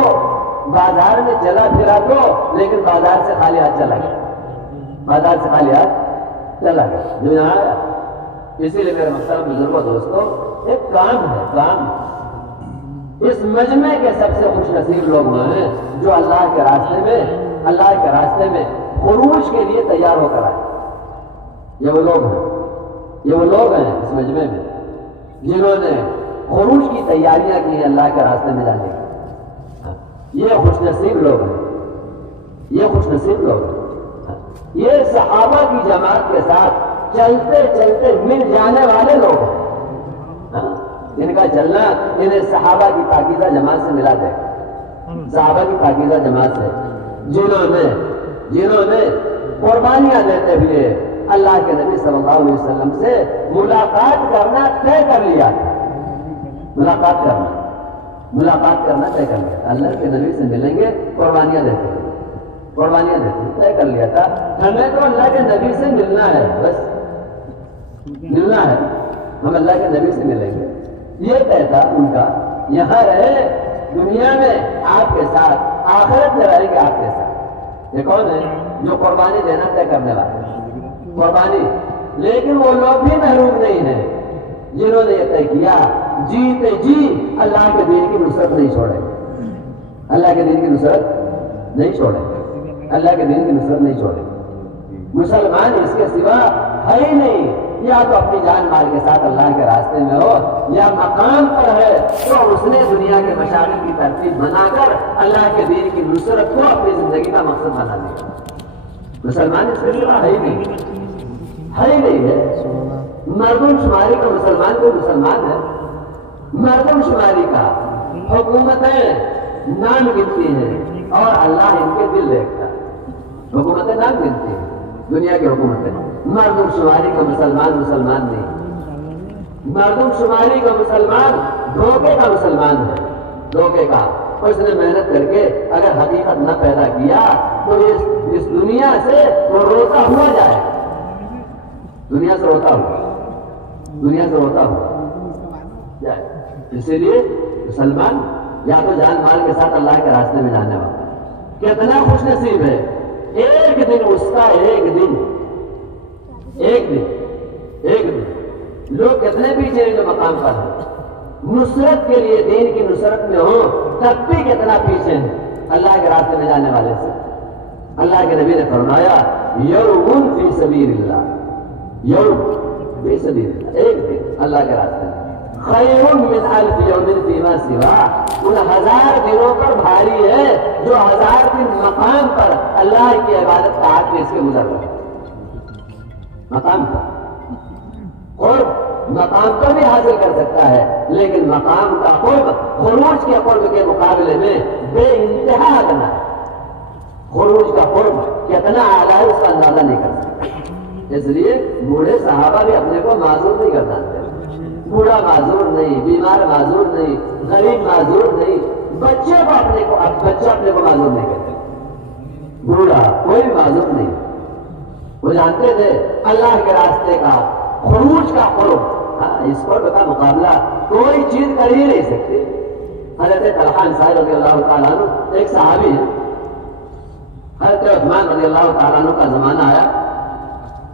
بازار میں چلا پھرا تو، لیکن بازار سے خالی ہاتھ چلا گیا. بازار سے خالی ہاتھ چلا گیا جو یہاں آیا. اسی لیے میرے محترم بزرگوں دوستوں، ایک کام ہے، کام. اس مجمع کے سب سے خوش نصیب لوگ وہ ہیں جو اللہ کے راستے میں، اللہ کے راستے میں خروج کے لیے تیار ہو کر آئے. یہ وہ لوگ ہیں، یہ وہ لوگ ہیں اس مجمع میں جنہوں نے خروج کی تیاریاں کی ہیں اللہ کے راستے میں جانے کی. یہ خوش نصیب لوگ ہیں، یہ خوش نصیب لوگ ہیں. یہ صحابہ کی جماعت کے ساتھ چلتے چلتے مل جانے والے لوگ ہیں. ان کا چلنا انہیں صحابہ کی پاکیزہ جماعت سے ملا دے. صحابہ کی پاکیزہ جماعت سے جنہوں نے قربانیاں دیتے ہوئے اللہ کے نبی صلی اللہ علیہ وسلم سے ملاقات کرنا طے کر لیا تھا. ملاقات کرنا طے کر لیا. اللہ کے نبی سے ملیں گے، قربانیاں دیتے طے کر لیا تھا. ہمیں تو اللہ کے نبی سے ملنا ہے، بس ملنا ہے. ہم اللہ کے نبی سے ملیں گے، یہ طے تھا ان کا. یہاں رہے دنیا میں آپ کے ساتھ، آخرت میں رہیں گے آپ کے ساتھ. یہ کون ہے؟ جو قربانی دینا طے کرنے والے. قربانی. لیکن وہ لوگ بھی محروم نہیں ہیں جنہوں نے یہ طے کیا جیتے جی اللہ کے دین کی نصرت نہیں چھوڑے. اللہ کے دین کی نصرت نہیں چھوڑے. اللہ کے دین کی نصرت نہیں چھوڑے. مسلمان اس کے سوا ہے ہی نہیں. یا تو اپنی جان مال کے ساتھ اللہ کے راستے میں ہو، یا مقام پر ہے تو اس نے دنیا کے مشاغل کی ترتیب بنا کر اللہ کے دین کی نصرت کو اپنی زندگی کا مقصد بنا دیا. مسلمان اس کے سوا ہے ہی نہیں ہے. مردم شماری کا مسلمان کو مسلمان ہے. مردم شماری کا حکومتیں نام گنتی ہیں اور اللہ ان کے دل دیکھتا ہے. حکومتیں نام گنتی ہیں، دنیا کی حکومتیں. مردم شماری کا مسلمان نہیں. مردم شماری کا مسلمان دھوکے کا مسلمان ہے. دھوکے کا. اس نے محنت کر کے اگر حقیقت نہ پیدا کیا تو اس دنیا سے وہ روتا ہوا جائے. دنیا سے روتا ہوا جائے. اسی لیے مسلمان یا تو جان مال کے ساتھ اللہ کے راستے میں جانے والا. کتنا خوش نصیب ہے. ایک دن اس کا ایک دن لوگ کتنے پیچھے ہیں جو مقام پر ہیں، نصرت کے لیے دین کی نصرت میں ہوں تب بھی کتنا پیچھے ہیں اللہ کے راستے میں جانے والے سے۔ اللہ کے نبی نے فرمایا یوم فی سبیل اللہ، یوم فی سبیل اللہ، ایک دن اللہ کے راستے میں خیر من الف یوم فیما سوا، ان 1000 دنوں پر بھاری ہے جو 1000 دن مقام پر اللہ کی عبادت کا ہاتھ میں اس کے گزر رہے مقام پر۔ قرب مقام پر بھی حاصل کر سکتا ہے، لیکن مقام کا قرب خروج کے قرب کے مقابلے میں بے انتہا ادنا ہے۔ خروج کا قرب کتنا اعلیٰ ہے اس کا اندازہ نہیں کر سکتا، اس لیے بوڑھے صحابہ بھی اپنے کو معذور نہیں کرنا چاہتے۔ بوڑھا معذور نہیں، بیمار معذور نہیں، غریب معذور نہیں، بچے کو اپنے کو معذور نہیں کہتے، بوڑھا کوئی بھی معذور نہیں۔ وہ جانتے تھے اللہ کے راستے کا خروج کا قرب، اس قرب کا مقابلہ کوئی چیز کر ہی نہیں سکتی۔ حضرت طلحہ انصاری رضی اللہ تعالیٰ عنہ ایک صحابی ہے، حضرت عثمان رضی اللہ تعالیٰ عنہ کا زمانہ آیا،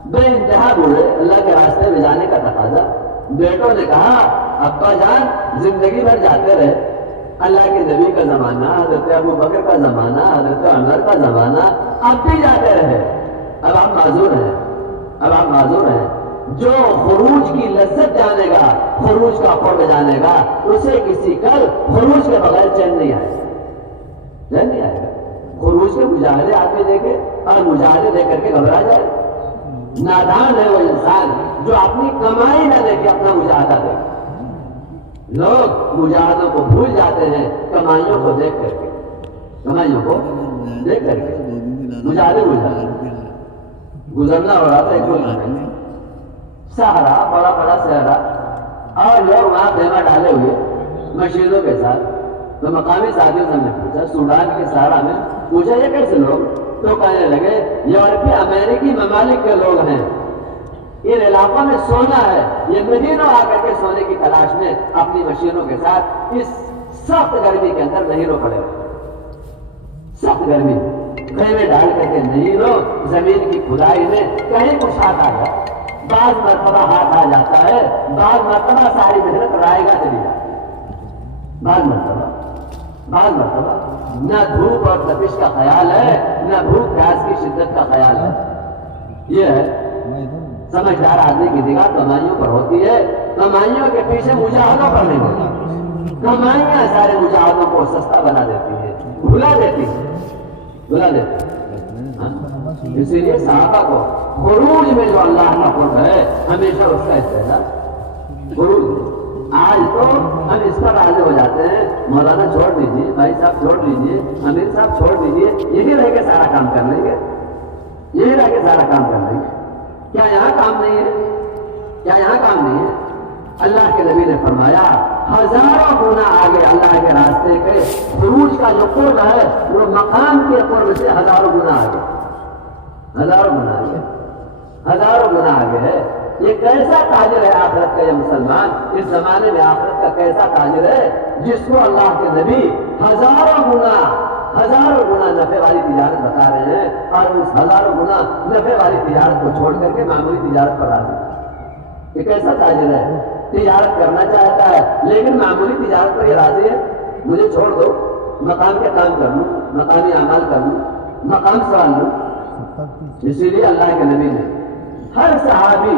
بے انتہا بوڑھے، اللہ کے راستے میں جانے کا تقاضا۔ بیٹوں نے کہا ابا جان زندگی بھر جاتے رہے، اللہ کے نبی کا زمانہ، حضرت ابو بکر کا زمانہ، حضرت عمر کا زمانہ، اب بھی جاتے رہے، اب آپ معذور ہیں، اب آپ معذور ہیں۔ جو خروج کی لذت جانے گا، خروج کا قرب جانے گا، اسے کسی کل خروج کے بغیر چین نہیں آئے گا، چین نہیں آئے گا۔ خروج کے مجاہدے آدمی دیکھے اور مجاہدے دیکھ کر کے گھبرا جائے، نادان ہے وہ انسان جو اپنی کمائی نہ دیکھے اپنا مجاہدہ دیکھے۔ لوگ مجاہدوں کو بھول جاتے ہیں کمائیوں کو دیکھ کر کے، کمائیوں کو دیکھ کر کے مجاہدے بھول جاتے ہیں۔ گزرنا ہو رہا تھا ایک ملک صحرا، بڑا بڑا صحرا، اور لوگ وہاں خیمہ ڈالے ہوئے مشینوں کے ساتھ۔ تو مقامی ساتھیوں سے ہم نے پوچھا سوڈان کے صحرا میں، پوچھا یہ کیسے لوگ؟ تو کہنے لگے یورپی امریکی ممالک کے لوگ ہیں، ان علاقوں میں سونا ہے، یہ مہینوں آ کر کے سونے کی تلاش میں اپنی مشینوں کے ساتھ اس سخت گرمی کے اندر مہینوں پڑے ہوئے، سخت گرمی خیمے ڈال کر کے مہینوں زمین کی کھدائی میں کہیں کچھ ہاتھ آ جائے، بعض مرتبہ ہاتھ آ جاتا ہے، بعض مرتبہ ساری محنت رائے گا چلی جاتی ہے، بعض مرتبہ نہ دھوپ اور تپش کا خیال ہے، نہ بھوک پیاس کی شدت کا خیال ہے۔ یہ ہے سمجھدار آدمی کی نگاہ کمائیوں پر ہوتی ہے، کمائیوں کے پیچھے مجاہدوں پر نہیں ہوتی۔ کمائیاں سارے مجاہدوں کو سستا بنا دیتی ہے، بھلا دیتی ہے۔ اسی لیے صحابہ کو خروج میں جو اللہ کا قرب ہے ہمیشہ اس کا استعداد خروج۔ آج تو ہم اس پر راضی ہو جاتے ہیں، مولانا چھوڑ دیجیے، بھائی صاحب چھوڑ دیجیے، امیر صاحب چھوڑ دیجیے، یہی رہ کے سارا کام کر لیں گے، یہی رہ کے سارا کام کر لیں گے۔ کیا یہاں کام نہیں ہے؟ کیا یہاں کام نہیں ہے؟ اللہ کے نبی نے فرمایا ہزاروں گنا آگے اللہ کے راستے کے خروج کا جو قرب ہے وہ مقام کے قرب سے ہزاروں گنا آگے، ہزاروں گنا آگے، ہزاروں گنا آگے ہے۔ یہ کیسا تاجر ہے آخرت کا یہ مسلمان، اس زمانے میں آخرت کا کیسا تاجر ہے جس کو اللہ کے نبی ہزاروں گنا نفع والی تجارت بتا رہے ہیں، اور اس ہزاروں گنا نفع والی تجارت کو چھوڑ کر کے معمولی تجارت پر راضی۔ یہ کیسا تاجر ہے؟ تجارت کرنا چاہتا ہے لیکن معمولی تجارت پر یہ راضی ہے، مجھے چھوڑ دو، مقام کے کام کر لوں، مقامی اعمال کر لوں، مقام سوال لوں۔ اسی لیے اللہ کے نبی نے ہر صحابی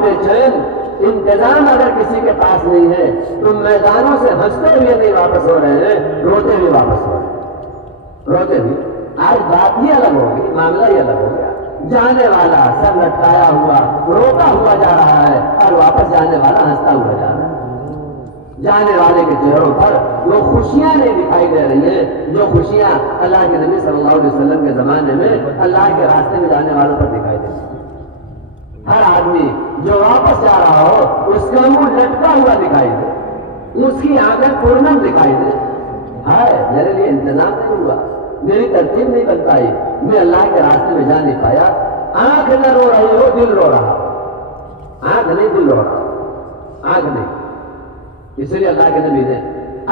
بے چین، انتظام اگر کسی کے پاس نہیں ہے تو میدانوں سے ہنستے ہوئے نہیں واپس ہو رہے ہیں، روتے ہوئے واپس ہو رہے ہیں، روتے ہوئے۔ آج بات ہی الگ ہوگی، معاملہ ہی الگ ہو گیا۔ جانے والا سر لٹکایا ہوا روتا ہوا جا رہا ہے اور واپس جانے والا ہنستا ہوا جا رہا ہے۔ جانے والے کے چہروں پر وہ خوشیاں نہیں دکھائی دے رہی ہیں جو خوشیاں اللہ کے نبی صلی اللہ علیہ وسلم کے زمانے میں اللہ کے راستے میں جانے والوں پر دکھائی دے رہی ہیں۔ ہر آدمی جو واپس جا رہا ہو اس کا منہ لٹکا ہوا دکھائی دے، اس کی آنکھیں پورنم دکھائی دے، ہائے میرے لیے انتظام نہیں ہوا، میری ترتیب نہیں بن پائی، میں اللہ کے راستے میں جا نہیں پایا۔ آنکھ نہ رو رہی ہو، دل رو رہا، آنکھ نہیں دل رو رہا، آنکھ نہیں۔ اس لیے اللہ کے نبی نے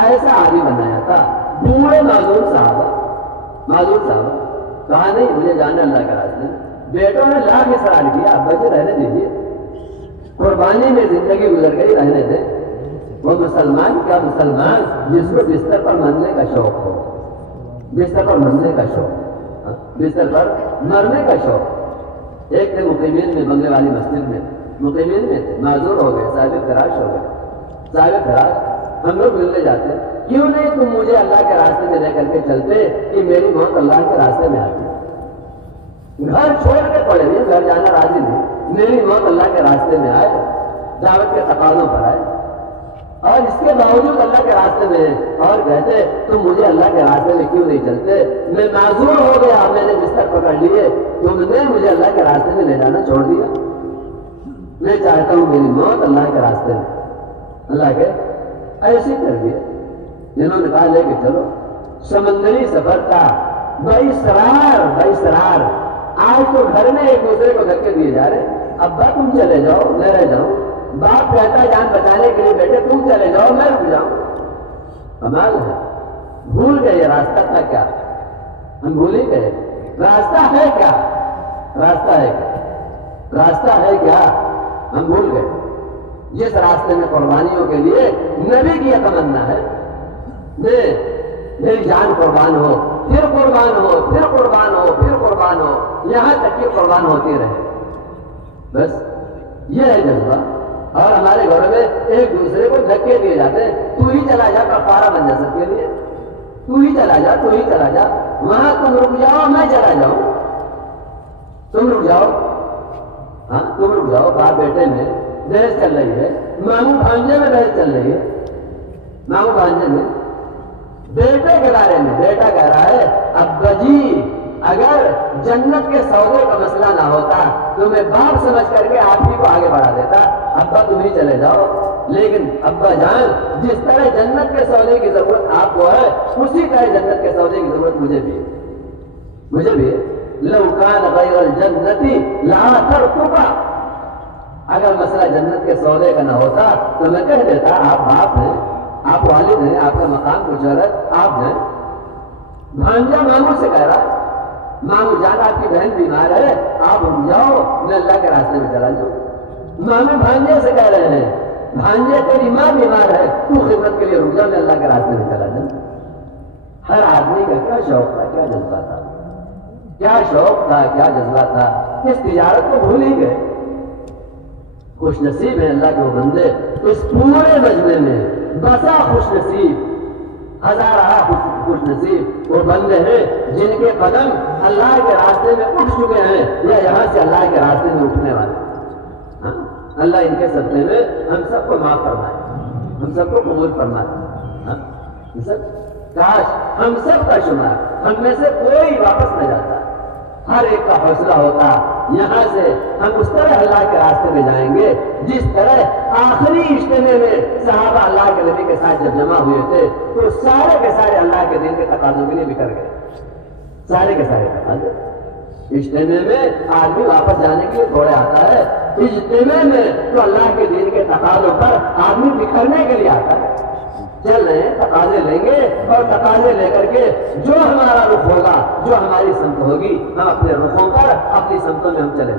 ایسا آدمی بنایا تھا، بوڑھے معذور صاحب کہا نہیں مجھے جانا اللہ کے راستے میں، بیٹوں نے لاکھ اصرار کیا ابا جی رہنے دیجیے، قربانی میں زندگی گزر گئی، رہنے دیں۔ وہ مسلمان کیا مسلمان جس کو بستر پر مرنے کا شوق ہو، بستر پر مرنے کا شوق، بستر پر مرنے کا شوق۔ ایک تھے مقیمین میں، بنگلے والی مسجد میں مقیمین میں تھے، معذور ہو گئے، صاحب فراش ہو گئے، صاحب فراش۔ ہم لوگ ملنے جاتے، کیوں نہیں تم مجھے اللہ کے راستے میں لے کر کے چلتے کہ میری موت اللہ کے راستے میں آتی۔ گھر چھوڑ کے پڑے نہیں، گھر جانا راضی نہیں، میری موت اللہ کے راستے میں آئے، دعوت کے تقاضوں پر آئے، اور اس کے باوجود اللہ کے راستے میں ہے، اور کہتے تم مجھے اللہ کے راستے میں کیوں نہیں چلتے؟ میں معذور ہو گیا، میں نے بستر پکڑ لیے، تم نے مجھے اللہ کے راستے میں لے جانا چھوڑ دیا۔ میں چاہتا ہوں میری موت اللہ کے راستے میں، اللہ کے ایسی کر دیا۔ انہوں نے کہا لے کے چلو، سمندری سفر کا بائسرار آج تو گھر میں ایک دوسرے کو دھکے دیے جا رہے، ابا تم چلے جاؤ میں رہ جاؤں، باپ کہتا جان بچانے کے لیے بیٹے تم چلے جاؤ میں رک جاؤں۔ کمال ہے، بھول گئے یہ راستہ تھا کیا، ہم بھول ہی گئے۔ راستہ ہے کیا، راستہ ہے کیا، راستہ ہے کیا، ہم بھول گئے۔ جس راستے میں قربانیوں کے لیے نبی کی یہ تمنا ہے، میری جان قربان ہو، پھر قربان ہو، پھر قربان ہو، پھر قربان ہو، یہاں تک کہ قربان ہوتی رہے، بس یہ ہے جذبہ۔ اور ہمارے گھر میں ایک دوسرے کو دھکے دیے جاتے ہیں، تو ہی چلا جا، کفارہ بن جا سب کے لیے، تو ہی چلا جا، تو ہی چلا جا، وہاں تم رک جاؤ میں چلا جاؤں، تم رک جاؤ، ہاں تم رک جاؤ۔ باپ بیٹے میں بحث چل رہی ہے، ماموں بھانجے میں بحث چل رہی ہے، ماموں بھانجے میں بیٹے کے بارے میں بیٹا کہہ رہا ہے ابا جی اگر جنت کے سودے کا مسئلہ نہ ہوتا تو میں باپ سمجھ کر کے آپ ہی کو آگے بڑھا دیتا، ابا تم ہی چلے جاؤ، لیکن ابا جان جس طرح جنت کے سودے کی ضرورت آپ کو ہے اسی طرح جنت کے سودے کی ضرورت مجھے بھی ہے، مجھے بھی ہے۔ لو کان غیر الجنتی لآثرتک، اگر مسئلہ جنت کے سودے کا نہ ہوتا تو میں کہہ دیتا آپ باپ ہیں، آپ والد ہیں، آپ کا مقام کچھ اور ہے، آپ جائیں۔ بھانجا ماموں سے کہہ رہا ہے ماموں جان آپ کی بہن بیمار ہے، آپ رک جاؤ میں اللہ کے راستے میں چلا جاؤں۔ ماموں بھانجے سے کہہ رہے ہیں بھانجے تیری ماں بیمار ہے، تو خدمت کے لیے رک جاؤ میں اللہ کے راستے میں چلا جاؤں۔ ہر آدمی کا کیا شوق تھا، کیا جذبہ تھا، کیا شوق تھا، کیا جذبہ تھا، اس تجارت کو بھول ہی گئے۔ خوش نصیب ہے اللہ کے وہ بندے اس پورے مجمع میں، بسا خوش نصیب، ہزارہ خوش نصیب وہ بندے ہیں جن کے قدم اللہ کے راستے میں اٹھ چکے ہیں یا یہاں سے اللہ کے راستے میں اٹھنے والے ہیں۔ ہاں؟ اللہ ان کے صدقے میں ہم سب کو معاف فرمائے، ہم سب کو قبول فرمائے۔ ہاں؟ کاش ہم سب کا شمار، ہم میں سے کوئی واپس نہ جاتا، ہر ایک کا حوصلہ ہوتا یہاں سے ہم اس طرح اللہ کے راستے میں جائیں گے جس طرح آخری اجتماع میں صحابہ اللہ کے نبی کے ساتھ جب جمع ہوئے تھے تو سارے کے سارے اللہ کے دین کے تقاضوں کے لیے بکھر گئے، سارے کے سارے تقاضے۔ اجتماع میں آدمی واپس جانے کے لیے دوڑے آتا ہے، اجتماع میں تو اللہ کے دین کے تقاضوں پر آدمی بکھرنے کے لیے آتا ہے۔ چل رہے ہیں، تقاضے لیں گے اور تقاضے لے کر کے جو ہمارا رخ ہوگا، جو ہماری سمت ہوگی، ہم اپنے رخوں پر اپنی سمتوں میں ہم چلیں،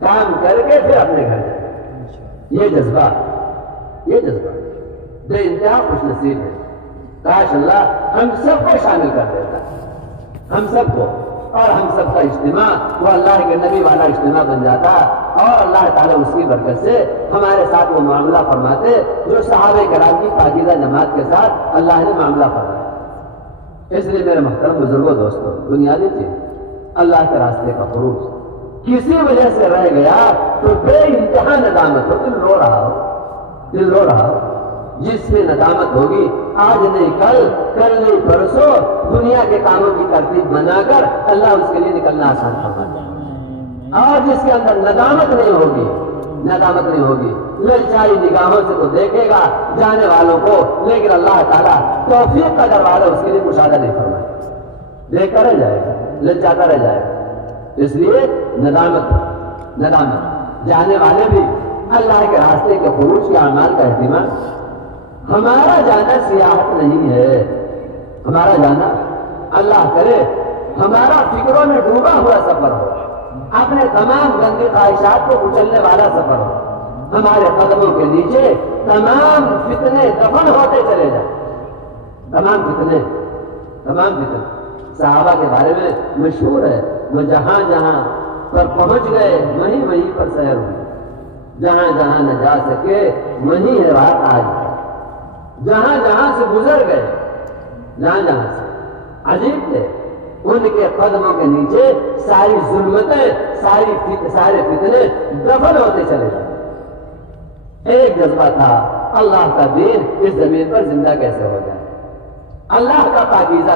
کام کر کے پھر اپنے گھر جائیں۔ یہ جذبہ بے انتہا خوش نصیب ہے۔ کاش اللہ ہم سب کو شامل کر دیتا، ہم سب کو، اور ہم سب کا اجتماع وہ اللہ کے نبی والا اجتماع بن جاتا، اور اللہ تعالیٰ اس کی برکت سے ہمارے ساتھ وہ معاملہ فرماتے جو صحابہ کرام کی پاکیزہ جماعت کے ساتھ اللہ نے معاملہ فرمایا۔ اس لیے میرے محترم بزرگوں دوستوں، بنیادی چیز اللہ کے راستے کا خروج کسی وجہ سے رہ گیا تو بے انتہا ندامت ہو، دل رو رہا ہو، جس میں ندامت ہوگی آج نہیں کل نہیں پرسوں دنیا کے کاموں کی ترتیب بنا کر اللہ اس کے لیے نکلنا آسان فرما دے۔ اور جس کے اندر ندامت نہیں ہوگی للچائی نگاہوں سے تو دیکھے گا جانے والوں کو، لیکن اللہ تعالیٰ توفیق کا دروازہ اس کے لیے مشاہدہ نہیں فرمائے، دیکھتا رہ جائے گا، للچاتا رہ جائے گا۔ اس لیے ندامت جانے والے بھی اللہ کے راستے کے خروج کے اعمال کا اہتمام۔ ہمارا جانا سیاحت نہیں ہے، ہمارا جانا اللہ کرے ہمارا فکروں میں ڈوبا ہوا سفر ہو، اپنے تمام گندی خواہشات کو کچلنے والا سفر ہو. ہمارے قدموں کے نیچے تمام فتنے دفن ہوتے چلے جائیں. تمام فتنے. صحابہ کے بارے میں مشہور ہے، وہ جہاں جہاں پر پہنچ گئے وہیں پر سیر ہوئی. جہاں جہاں نہ جا سکے وہیں ہے بات آج. جہاں جہاں سے گزر گئے، جہاں سے عجیب تھے، ان کے قدموں کے نیچے ساری ظلمتیں، سارے فتنے دفن ہوتے چلے جائیں. ایک جذبہ تھا، اللہ کا دین اس زمین پر زندہ کیسے ہو جائے. اللہ کا پاکیزہ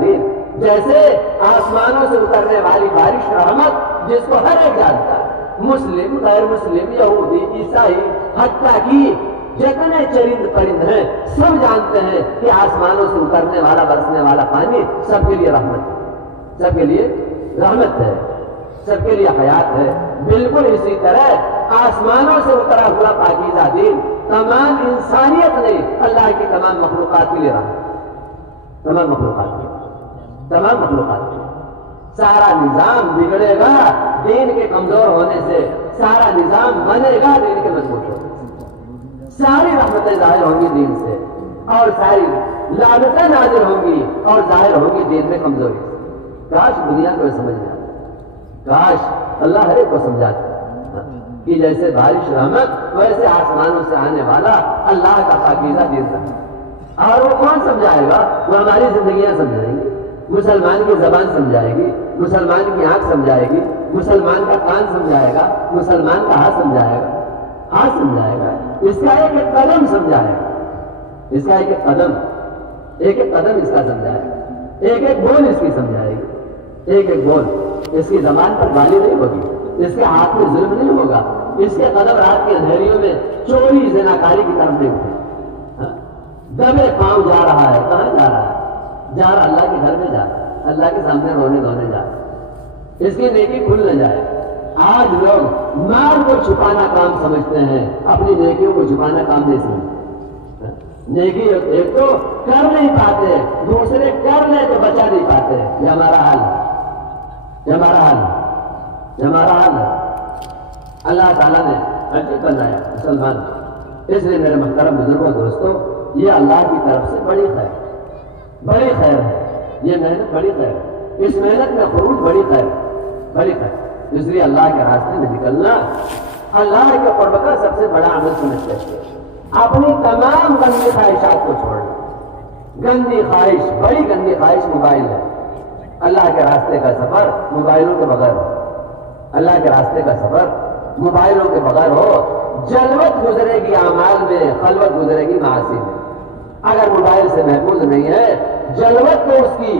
دین جیسے آسمانوں سے اترنے والی بارش رحمت، جس کو ہر ایک جانتا ہے، مسلم غیر مسلم یہودی عیسائی، حتیٰ کہ جتنے چرند پرند ہیں سب جانتے ہیں کہ آسمانوں سے اترنے والا برسنے والا پانی سب کے لیے رحمت ہے، سب کے لیے رحمت ہے، سب کے لیے حیات ہے. بالکل اسی طرح آسمانوں سے اترا ہوا پاکیزہ دین تمام انسانیت نہیں، اللہ کی تمام مخلوقات کے لیے رحمت. تمام مخلوقات کے سارا نظام بگڑے گا دین کے کمزور ہونے سے، سارا نظام بنے گا دین کے مضبوط ہونے سے. ساری رحمتیں ظاہر ہوں گی دین سے، اور ساری لعنتیں نازل ہوں گی اور ظاہر ہوں گی دین میں کمزوری سے. کاش دنیا کو سمجھ جائے، کاش اللہ ہر ایک کو سمجھاتا کہ جیسے بارش رحمت ویسے آسمانوں سے آنے والا اللہ کا پاکیزہ دین رہا. اور وہ کون سمجھائے گا؟ وہ ہماری زندگیاں سمجھائیں گی. مسلمان کی زبان سمجھائے گی، مسلمان کی آنکھ سمجھائے گی، مسلمان کا کان سمجھائے گا، مسلمان کا ہاتھ سمجھائے گا، اس کا ایک ایک قدم سمجھائے گا، اس کا ایک ایک قدم اس کا سمجھائے گا، ایک ایک بول اس کی سمجھائے گی، ایک ایک بول اس کی زبان پر گالی نہیں ہوگی، اس کے ہاتھ میں ظلم نہیں ہوگا، اس کے قدم رات کے اندھیریوں میں چوری زناکاری کی طرف نہیں اٹھے. دبے پاؤں جا رہا ہے. کہاں جا رہا ہے؟ جا رہا اللہ کے گھر میں جا رہا ہے، اللہ کے سامنے رونے دھونے جا رہا ہے، اس کی نیکی کھل نہ جائے. آج لوگ مال کو چھپانا کام سمجھتے ہیں، اپنی نیکیوں کو چھپانا کام نہیں سمجھتے. نیکی ایک تو کر نہیں پاتے، دوسرے کر لیں تو بچا نہیں پاتے. یہ ہمارا حال ہے. اللہ تعالیٰ نے عجیب بنایا مسلمان. اس لیے میرے محترم بزرگوں دوستوں، یہ اللہ کی طرف سے بڑی خیر ہے. یہ محنت بڑی خیر ہے، اس محنت میں خروج بڑی خیر. اس لیے اللہ کے راستے میں نکلنا اللہ کے قرب کا سب سے بڑا عمل سمجھتے ہیں. اپنی تمام گندی خواہشات کو چھوڑنا. بڑی گندی خواہش موبائل ہے. اللہ کے راستے کا سفر موبائلوں کے بغیر ہو. اللہ کے راستے کا سفر موبائلوں کے بغیر ہو. جلوت گزرے گی اعمال میں، خلوت گزرے گی معاصی میں. اگر موبائل سے محفوظ نہیں ہے، جلوت تو اس کی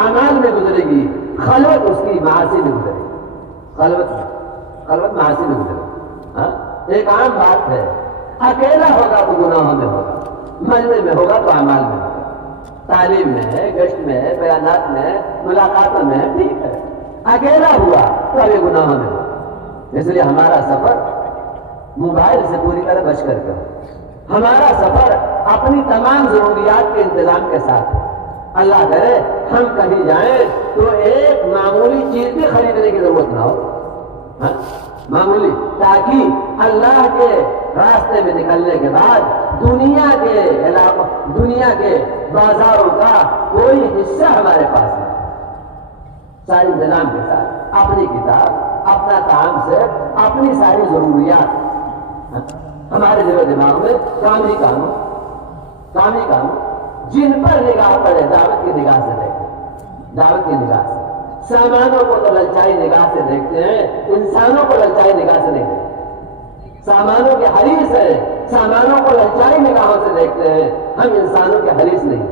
اعمال میں گزرے گی، خلوت اس کی معاصی میں گزرے گی. خلوت معاصی میں گزرے گی. ایک عام بات ہے، اکیلا ہوگا تو گناہوں میں ہوگا، مجمع میں ہوگا تو اعمال میں ہوگا، تعلیم میں ہے، گشت میں ہے، بیانات میں ہے، ملاقاتوں میں ہے، ٹھیک ہے. اکیلا ہوا تو یہ گناہوں میں ہوگا. اس لیے ہمارا سفر موبائل سے پوری طرح بچ کر کے، ہمارا سفر اپنی تمام ضروریات کے انتظام کے ساتھ. اللہ کرے ہم کہیں جائیں تو ایک معمولی چیز بھی خریدنے کی ضرورت نہ ہو، معمولی، تاکہ اللہ کے راستے میں نکلنے کے بعد دنیا کے بازاروں کا کوئی حصہ ہمارے پاس ہے. سارے انتظام کے ساتھ اپنی کتاب، اپنا کام سے اپنی ساری ضروریات ہمارے دل و دماغ میں کام ہی کام جن پر نگاہ پڑے دعوت کی نگاہ سے دیکھیں، دعوت کی نگاہ سے. سامانوں کو تو للچائی نگاہ سے دیکھتے ہیں، انسانوں کو للچائی نگاہ سے نہیں دیکھتے. سامانوں کے حریص ہے، سامانوں کو للچائی نگاہوں سے دیکھتے ہیں. ہم انسانوں کے حریص نہیں.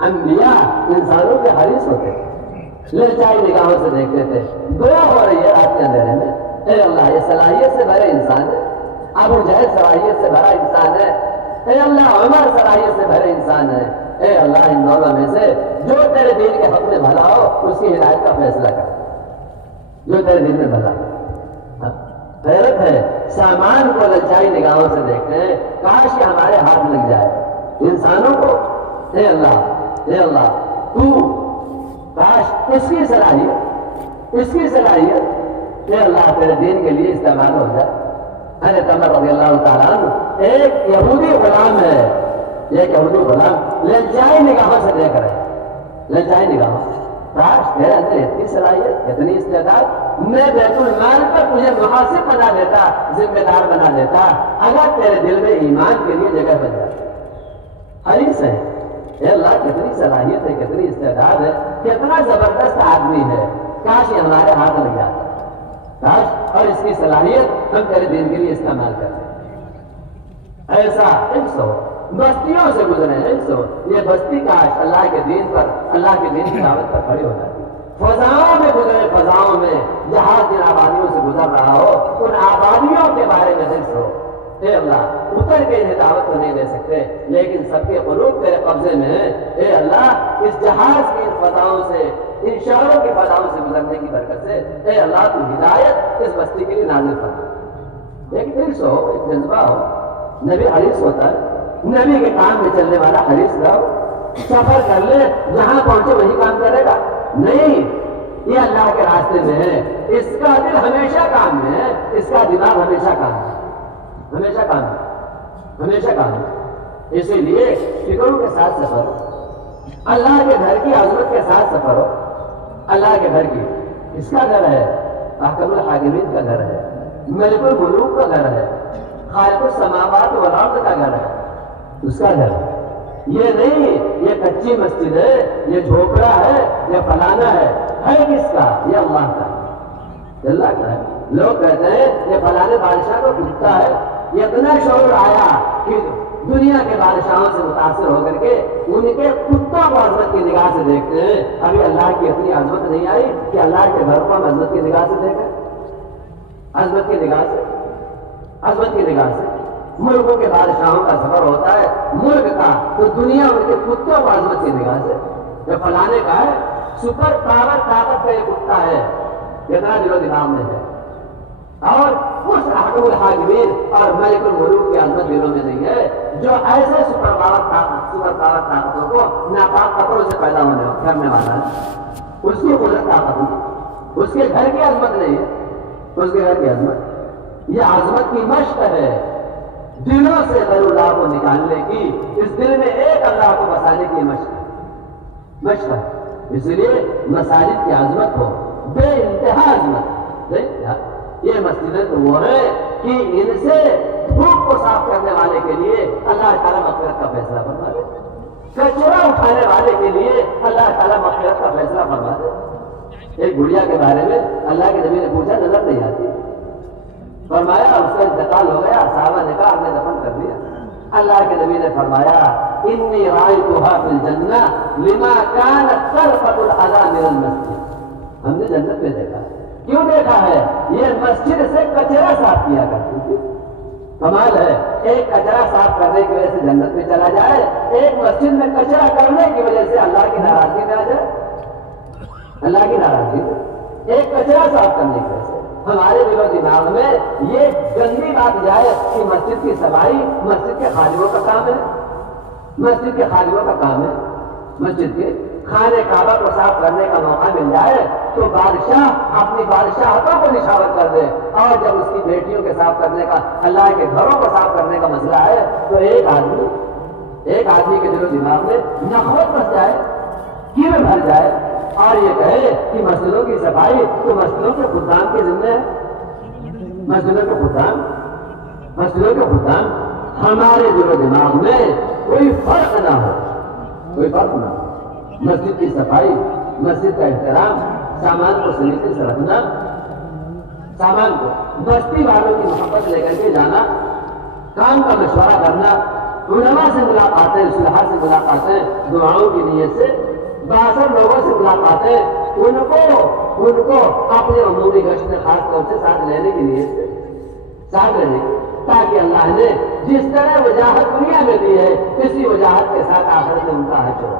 انبیاء انسانوں کے حریص ہوتے ہیں، للچائی نگاہوں سے دیکھتے تھے. دعا ہو رہی ہے رات کے اندھیرے میں، اے اللہ یہ صلاحیت سے بھرے انسان ہے، ابو جہل صلاحیت سے بھرا انسان ہے، اے اللہ عمر صلاحیت سے بھرے انسان ہے. اے اللہ ان دونوں میں سے جو تیرے دین کے حق میں بھلا ہو اس کی ہدایت کا فیصلہ کر، جو تیرے دین میں بھلا. حیرت ہے، سامان کو للچائی نگاہوں سے دیکھتے ہیں. کاش یہ ہمارے ہاتھ لگ جائے انسانوں کو. اے اللہ تو کاش اس کی صلاحیت اس کی صلاحیت کہ اللہ تیرے دین کے لیے استعمال ہو جائے. حضرت عمر رضی اللہ تعالیٰ عنہ ایک یہودی غلام ہے، ایک یہودی غلام للچائی نگاہوں سے دیکھ رہے ہیں، للچائی نگاہوں سے. کاش تیرے اندر اتنی صلاحیت، اتنی استعداد، میں بیت المال پر تجھے محاسب بنا دیتا، ذمہ دار بنا دیتا، اگر تیرے دل میں ایمان کے لیے جگہ بن جاتی. حدیث ہے، اے اللہ کتنی صلاحیت ہے، کتنی استعداد ہے، کتنا زبردست آدمی ہے، کاش یہ ہمارے ہاتھ لگ جاتا، کاش اور اس کی صلاحیت ہم تیرے دین کے لیے استعمال کرتے. ایسا حفظ ہو، بستیوں سے گزرے حفظ ہو، یہ بستی کاش اللہ کے دین پر، اللہ کے دین کی دعوت پر کھڑی ہو جاتی. فضاؤں میں گزرے، فضاؤں میں جہاز جن آبادیوں سے گزر رہا ہو، ان آبادیوں کے بارے میں حفظ ہو. اے اللہ اتر کے انہیں دعوت تو نہیں دے سکتے، لیکن سب کے قلوب تیرے قبضے میں ہے. اے اللہ اس جہاز کی ان فضاؤں سے، ان شہروں کی فضاؤں سے گزرنے کی برکت سے، اے اللہ تو ہدایت اس بستی کے لیے نازل فرما. ایک حرص ہو، ایک جذبہ ہو. نبی حریص ہوتا ہے، نبی کے کام میں چلنے والا حریص نہ ہو. سفر کر لے، جہاں پہنچے وہی کام کرے گا نہیں. یہ اللہ کے راستے میں ہے، اس کا دل ہمیشہ کام میں ہے، اس کا دماغ ہمیشہ کام ہے، ہمیشہ کام ہے، ہمیشہ کام ہے. اسی لیے فکروں کے ساتھ سفر ہو، اللہ کے گھر کی عظمت کے ساتھ سفر ہو. اللہ کے گھر کی، اس کا گھر ہے، احکم الحاکمین کا گھر ہے، ملک الملوک کا گھر ہے، خالق السماوات والارض کا گھر ہے، اس کا گھر ہے. یہ نہیں یہ کچی مسجد ہے، یہ جھوپڑا ہے، یہ فلانا ہے کس کا؟ یہ اللہ کا، اللہ کا ہے. لوگ کہتے ہیں یہ فلانے بادشاہ کو ڈوبتا ہے. یہ اتنا شعور آیا کہ دنیا کے بادشاہوں سے متاثر ہو کر کے ان کے کتوں کو عظمت کی نگاہ سے دیکھتے ہیں. ابھی اللہ کی اتنی عظمت نہیں آئی کہ اللہ کے گھر کو ہم عظمت کی نگاہ سے دیکھیں. عظمت کی نگاہ سے، عظمت کی نگاہ سے. ملکوں کے بادشاہوں کا سفر ہوتا ہے ملک کا، تو دنیا ان کے کتوں کو عظمت کی نگاہ سے. یہ فلانے کا ہے، سپر پاور طاقت کا یہ کتا ہے، کتنا دل و دماغ میں ہے. اور اس احکم الحاکمین اور ملک الملوک کی عظمت دلوں میں نہیں ہے، جو ایسے سپر پاور طاقتوں کو ناپاک کپڑوں سے پیدا کرنے والا ہے. اس کی قدرت طاقت نہیں، اس کے گھر کی عظمت نہیں ہے، اس کے گھر کی عظمت یہ عظمت کی مشق ہے. دلوں سے غیر اللہ کو نکالنے کی، اس دل میں ایک اللہ کو بسانے کی مشق ہے. اس لیے مساجد کی عظمت ہو، بے انتہا عظمت. یہ مسجدیں تو وہ ہے کہ ان سے دھوپ کو صاف کرنے والے کے لیے اللہ تعالیٰ مغفرت کا فیصلہ فرما دے، کچرا اٹھانے والے کے لیے اللہ تعالیٰ مغفرت کا فیصلہ فرما دے. ایک گڑیا کے بارے میں اللہ کے نبی نے پوچھا، نظر نہیں آتی. فرمایا اس کا انتقال ہو گیا، صحابہ نے کہا آپ نے دفن کر دیا. اللہ کے نبی نے فرمایا انی رأیتها فی الجنہ لما کانت ترفع الاذى من المسجد. ہم نے جنت میں دیکھا. کیوں دیکھا ہے؟ یہ مسجد سے کچرا صاف کیا کرتی تھی. کمال ہے، ایک کچرا صاف کرنے کی وجہ سے جنت میں چلا جائے، ایک مسجد میں کچرا کرنے کی وجہ سے اللہ کی ناراضگی میں آ جائے. اللہ کی ناراضگی میں ایک کچرا صاف کرنے کی وجہ سے ہمارے دل و دماغ میں یہ گندی بات جائے کہ مسجد کی صفائی مسجد کے خادموں کا کام ہے، مسجد کے خادموں کا کام ہے. مسجد کے خانے کعبہ کو صاف کرنے کا موقع مل جائے تو بادشاہ اپنی بادشاہتوں کو نشاور کر دے، اور جب اس کی بیٹیوں کے صاف کرنے کا، اللہ کے گھروں کو صاف کرنے کا مسئلہ ہے تو ایک آدمی کے دل و دماغ میں نفرت بس جائے، کیڑے بھر جائے، اور یہ کہے کہ مسجدوں کی صفائی تو مسجدوں کے خدام کے ذمہ ہے. مسجدوں کے خدام ہمارے دل و دماغ میں کوئی فرق نہ ہو، کوئی فرق نہ ہو. مسجد کی صفائی، مسجد کا احترام، سامان کو سلیقے سے رکھنا، سامان کو بستی والوں کی محبت لے کر کے جانا، کام کا مشورہ کرنا، علماء سے ملاقاتیں، اصلاح سے ملاقاتیں، دعاؤں کی نیت سے، باثر لوگوں سے ملاقاتیں، ان کو اپنے عمومی گشت میں خاص طور سے ساتھ لینے کی نیت سے ساتھ لینے کی، تاکہ اللہ نے جس طرح وجاہت دنیا میں دی ہے اسی وجاہت کے ساتھ آخرت میں ان کا حج ہو.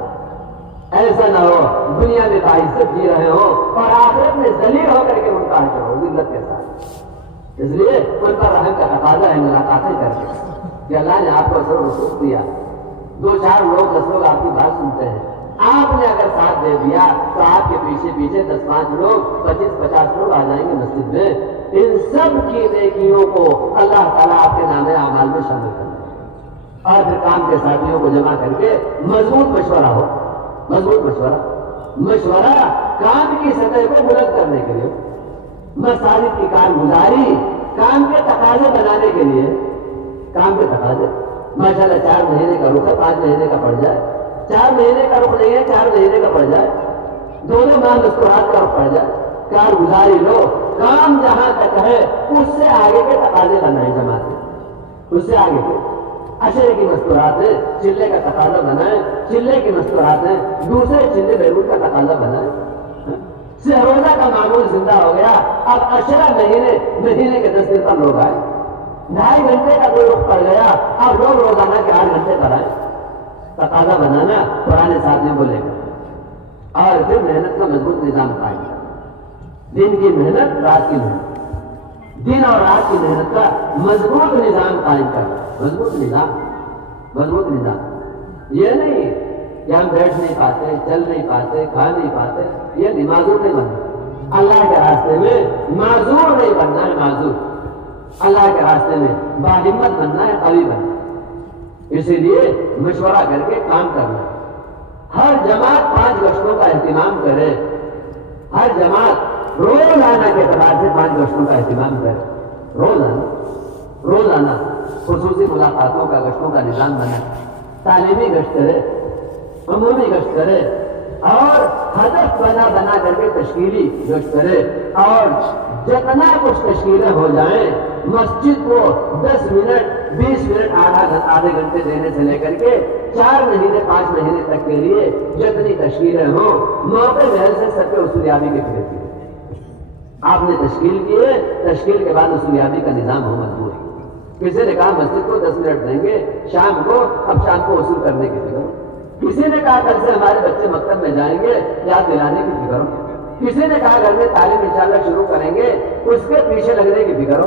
ایسا نہ ہو دنیا میں باعزت جی رہے ہو اور آخرت میں ذلیل ہو کر کے ان کا حج ہو ذلت کے ساتھ. اس لیے ان پر رحم کا تقاضا ہے ملاقاتیں کر کے کہ اللہ نے آپ کو اثر و رسوخ دیا. 2-4 لوگ 10 لوگ آپ کی بات سنتے ہیں، آپ نے اگر ساتھ دے دیا تو آپ کے پیچھے پیچھے 10-5 لوگ 25-50 لوگ آ جائیں گے مسجد میں. ان سب کی نیکیوں کو اللہ تعالیٰ آپ کے نام اعمال میں شامل کر دے. اور پھر کام کے ساتھیوں کو جمع کر کے مضبوط مشورہ ہو. مضبوط مشورہ کام کی سطح کو بلند کرنے کے لیے، مساجد کی کارگزاری کام کے تقاضے بنانے کے لیے. کام کے تقاضے ماشاءاللہ 4 مہینے کا رخ ہے 5 مہینے کا پڑ جائے، 4 مہینے کا رخ نہیں ہے 4 مہینے کا پڑ جائے، 2 ماہ مستورات کا رخ پڑ جائے. کارگزاری لو، کام جہاں تک ہے اس سے آگے کے تقاضے بنائیں جماعت میں. اس سے آگے کے اشرے کی مستورات ہیں، چلے کا تقاضا بنائیں. چلے کی مستورات ہیں، دوسرے چلے بیرون کا تقاضا بنائیں. روزہ کا معمول زندہ ہو گیا. اب اشرا مہینے کے 10 دن پر لوگ آئے. 2.5 گھنٹے کا کوئی رخ پڑ گیا، اب لوگ روزانہ کے 8 گھنٹے پر آئے. تقاضا بنانا پرانے ساتھیوں کو لے کر، اور پھر محنت کا مضبوط نظام قائم کرنا. دن کی محنت، رات کی محنت، دن اور رات کی محنت کا مضبوط نظام قائم کرنا. مضبوط نظام. یہ نہیں کہ ہم بیٹھ نہیں پاتے، چل نہیں پاتے، کھا نہیں پاتے. یہ معذور نہیں بننا. اللہ کے راستے میں معذور نہیں بننا ہے. معذور اللہ کے راستے میں باہمت بننا ہے، قوی بننا. اسی لیے مشورہ کر کے کام کرنا. ہر جماعت 5 گشتوں کا اہتمام کرے. ہر جماعت روزانہ کے اعتبار سے 5 گشتوں کا اہتمام کرے. روزانہ خصوصی ملاقاتوں کا گشتوں کا نظام بنا. تعلیمی گشت کرے، عمومی گشت کرے، اور ہدف بنا کر کے تشکیلی گشت کرے. اور جتنا کچھ تشکیلیں ہو جائیں، مسجد کو 10 منٹ 20 منٹ آدھے گھنٹے دینے سے لے کر کے 4 مہینے 5 مہینے تک کے لیے جتنی تشکیلیں ہوں، موقع محل سے سب کے اصولیابی کے فکر کی. آپ نے تشکیل کی ہے، تشکیل کے بعد اصولیابی کا نظام ہو مضبوط. کسی نے کہا مسجد کو 10 منٹ دیں گے شام کو، اب شام کو وصول کرنے کی فکر. کسی نے کہا کل سے ہمارے بچے مکتب میں جائیں گے، یاد دلانے کی فکر. کسی نے کہا گھر میں تعلیم انشاءاللہ شروع کریں گے، اس کے پیچھے لگنے کی فکر.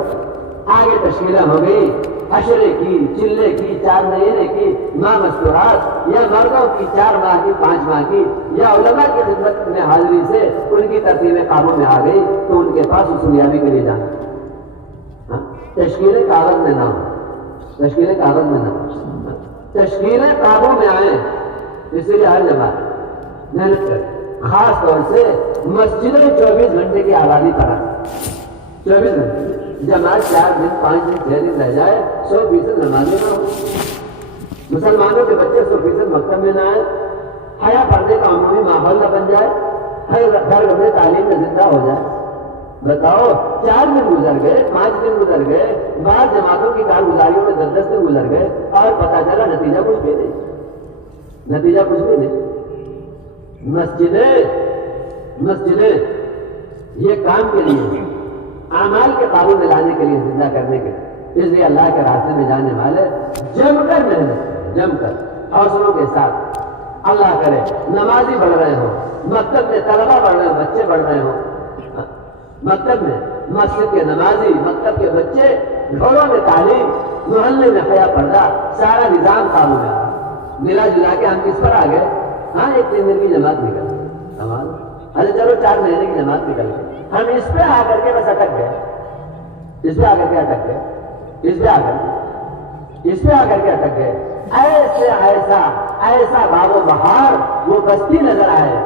آگے تشکیلیں ہو گئی، اشرے کی، چلے کی، 4 مہینے کی، ماہ مستورات، یا مردوں کی 4 ماہ کی، 5 ماہ کی، یا علماء کی خدمت میں حاضری سے ان کی ترتیبیں قابو میں آ گئی تو ان کے پاس اصولیابی کے لیے جانا. تشکیلیں کاغذ میں نہ ہو، تشکیلیں کاغذ میں نہ ہو، تشکیلیں قابو میں آئیں. اس لیے ہر جماعت محنت کرے. خاص طور سے مسجدیں 24 گھنٹے کی آبادی پر آئیں. 24 گھنٹے جماعت 4 دن 5 دن 6 دن رہ جائے، 100% نمازی نہ ہو. مسلمانوں کے بچے 100% مکتب میں نہ آئے. حیا پردے کا عمومی ماحول نہ بن جائے. ہر گھر میں تعلیم میں زندہ ہو جائے. بتاؤ 4 دن گزر گئے، 5 دن گزر گئے، بعض جماعتوں کی کارگزاریوں میں 10 دن گزر گئے، اور پتہ چلا نتیجہ کچھ بھی نہیں. نتیجہ کچھ بھی نہیں. مسجدیں یہ کام کے لیے، اعمال کے قابو میں لانے کے لیے، زندہ کرنے کے لیے. اس لیے اللہ کے راستے میں جانے والے جم کر محنت، جم کر حوصلوں کے ساتھ. اللہ کرے نمازی بڑھ رہے ہوں، مکتب میں طلبہ بڑھ رہے ہوں، بچے بڑھ رہے ہوں. مکتب میں مسجد کے نمازی، مکتب کے بچے، گھروں میں تعلیم، محلے میں حیا پردہ، سارا نظام قابو میں آ. ملا جلا کے ہم کس پر آ گئے؟ ہاں 1-3 دن کی جماعت نکل گئی. ارے چلو 4 مہینے کی جماعت نکل گئی. ہم اس پہ آ کر کے بس اٹک گئے. اس پہ آ کر کے اٹک گئے. اس پہ آ کر کے اٹک گئے. ایسا باب و بہار وہ بستی نظر آئے.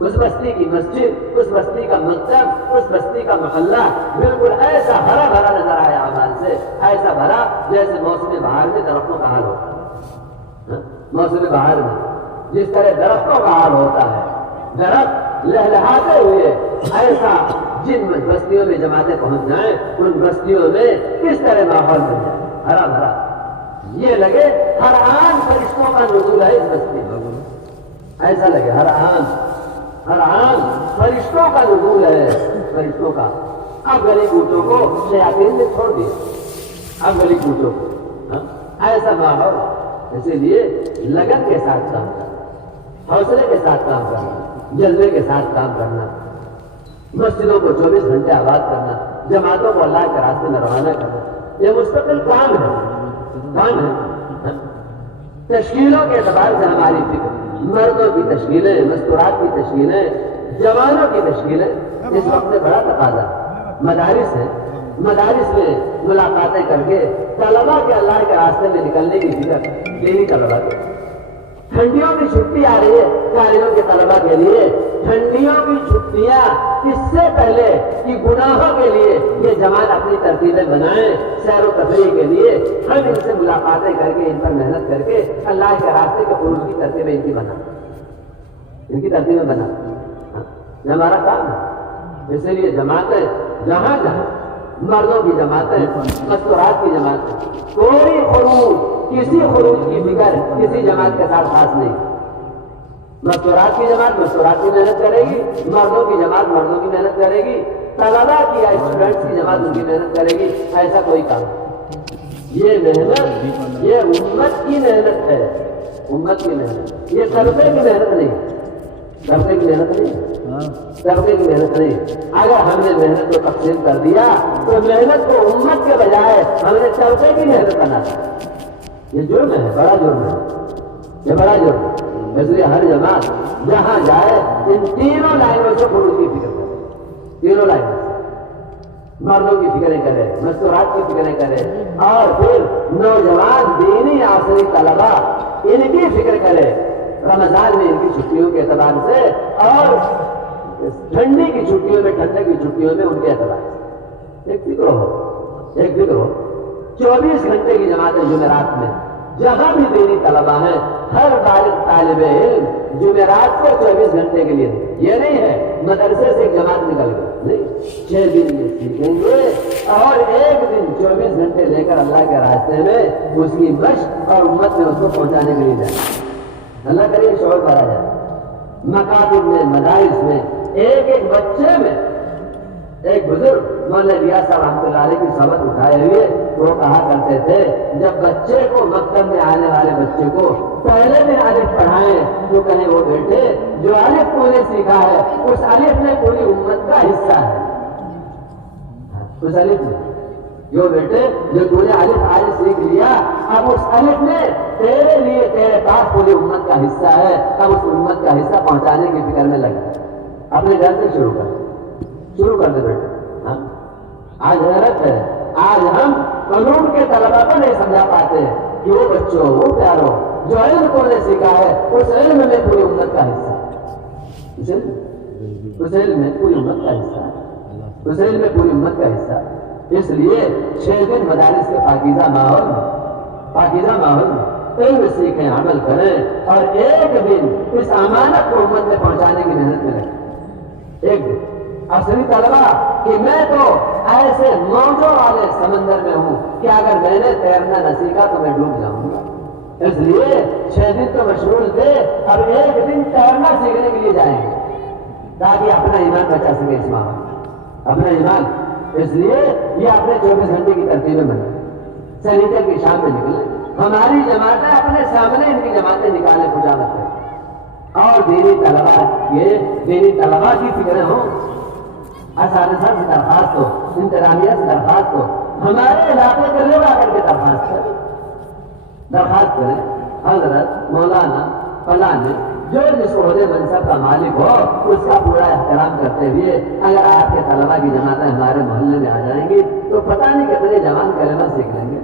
اس بستی کی مسجد، اس بستی کا مکتب، اس بستی کا محلہ بالکل ایسا ہرا بھرا نظر آیا اعمال سے. ایسا بھرا جیسے موسم بہار میں درختوں کا حال ہوتا ہے. موسم بہار میں جس طرح درختوں کا حال ہوتا ہے، درخت لہلہاتے ہوئے، ایسا جن بستیوں میں جماعتیں پہنچ جائیں، ان بستیوں میں کس طرح ماحول بن جائے، ہرا بھرا. یہ لگے ہر آن فرشتوں کا نزول ہے اس بستی میں. ایسا لگے ہر آن فرشتوں کا نزول ہے، فرشتوں کا. اب گلی کوچوں کو شیاطین نے چھوڑ دیا. اب گلی کوچوں کو ایسا ماحول. اسی لیے لگن کے ساتھ کام کرنا، حوصلے کے ساتھ کام کرنا، جذبے کے ساتھ کام کرنا. مسجدوں کو 24 گھنٹے آباد کرنا، جماعتوں کو اللہ کے راستے میں روانہ کرنا، یہ مستقل کام ہے. تشکیلوں کے اعتبار سے ہماری فکر، مردوں کی تشکیلیں، مستورات کی تشکیلیں، جوانوں کی تشکیلیں اس وقت میں بڑا تقاضا مدارس ہے، مدارس میں ملاقاتیں کر کے طلبا کے اللہ کے راستے میں نکلنے کی فکر دینی طلبا کی۔ ٹھنڈیوں کی چھٹی آ رہی ہے قاریوں کے طلبا کے لیے، ٹھنڈیوں کی چھٹیاں اس سے پہلے کہ گناہوں کے لیے یہ جماعت اپنی ترتیبیں بنائیں سیر و تفریح کے لیے، ہم ان سے ملاقاتیں کر کے ان پر محنت کر کے اللہ کے راستے کے خروج کی ترتیبیں ان کی بنا، ان کی ترتیبیں بنا، یہ ہمارا کام ہے۔ اسی لیے جماعتیں جہاں جہاں مردوں کی جماعتیں، مستورات کی جماعتیں، کوئی خروج، کسی خروج کی فکر کسی جماعت کے ساتھ خاص نہیں۔ مستورات کی جماعت مستورات کی محنت کرے گی، مردوں کی جماعت مردوں کی محنت کرے گی، طلبا کی یا اسٹوڈنٹس کی جماعت ان کی محنت کرے گی، ایسا کوئی کام۔ یہ محنت یہ امت کی محنت ہے، امت کی محنت، یہ طبقے کی محنت نہیں، طبقے کی محنت نہیں، طبقے کی محنت نہیں۔ اگر ہم نے محنت کو تقسیم کر دیا تو محنت کو امت کے بجائے ہم نے طبقے کی محنت بنا دی، یہ جرم ہے، بڑا جرم ہے، یہ بڑا جرم ہے۔ اس لیے ہر جماعت جہاں جائے ان تینوں لائنوں سے خروج کی فکر کرے، تینوں لائنوں سے مردوں کی فکریں کرے، مستورات کی فکریں کرے، اور پھر نوجوان دینی عصری طلبا ان کی فکر کرے، رمضان میں ان کی چھٹیوں کے اعتبار سے اور ٹھنڈی کی چھٹیوں میں، ٹھنڈے کی چھٹیوں میں ان کے اعتبار سے ایک فکر ہو، ایک فکر ہو۔ 24 گھنٹے کی جماعت جمعرات میں جہاں بھی دینی طلبا ہیں، ہر بالغ طالب علم جمعرات کو 24 گھنٹے کے لیے، یہ نہیں ہے مدرسے سے ایک جماعت نکل گئی، نہیں، 6 دن یہ سیکھیں گے اور ایک دن 24 گھنٹے لے کر اللہ کے راستے میں اس کی مشق اور امت میں اس کو پہنچانے کے لیے جائیں۔ اللہ کرے یہ شعور کرا جائے۔ مکاتب میں، مدارس میں، ایک ایک بچے میں، ایک بزرگ مولانا ریاض صاحب رحمۃ اللہ علیہ کی صحبت اٹھائے ہوئے وہ کہا کرتے تھے، جب بچے کو مکتب میں آنے والے بچے کو پہلے دن الف پڑھائیں تو کہیں وہ بیٹے جو الف تو نے سیکھا ہے اس الف میں پوری امت کا حصہ ہے، اس الف میں جو بیٹے جو تو نے الف آج سیکھ لیا، اب اس الف میں تیرے لیے تیرے پاس پوری امت کا حصہ ہے، اب اس امت کا حصہ پہنچانے کی فکر میں لگے، اپنے گھر سے شروع کر دے بیٹے۔ آج حیرت ہے، آج ہم قانون کے طلبا کو نہیں سمجھا پاتے کہ وہ بچوں، وہ پیاروں جو علم کو نے سیکھا ہے اس علم میں پوری امت کا حصہ ہے، اس علم میں پوری امت کا حصہ ہے، اس علم میں پوری امت کا حصہ ہے۔ اس لیے 6 دن مدارس کے پاکیزہ ماحول میں علم سیکھیں، عمل کریں اور ایک دن اس امانت کو امت میں پہنچانے کی محنت میں لگیں، ایک دن۔ عصری طلبا کہ میں تو ایسے موجوں والے سمندر میں ہوں کہ اگر میں نے تیرنا نہ سیکھا تو میں ڈوب جاؤں گا، اس لیے 6 دن تو مشغول تھے، اب ایک دن تیرنا سیکھنے کے لیے جائیں گے تاکہ اپنا ایمان بچا سکے اس ماں اپنا ایمان۔ اس لیے یہ اپنے 24 گھنٹے کی ترتیبیں بنیں، سنیچر کی شام میں نکلیں، ہماری جماعتیں اپنے سامنے ان کی جماعتیں نکالیں خوشامد کریں، اور دینی طلبا کی فکریں ہوں، اساتذہ سے درخواست ہو، انتظامیہ سے درخواست ہو، ہمارے علاقے کے لوگ آ کر کے درخواست کریں، حضرت مولانا فلاں جو جس عہدے منصب کا مالک ہو اس کا پورا احترام کرتے ہوئے اگر آپ کے طلبا کی جماعتیں ہمارے محلے میں آ جائیں گی تو پتہ نہیں کتنے جوان کلمہ سیکھ لیں گے،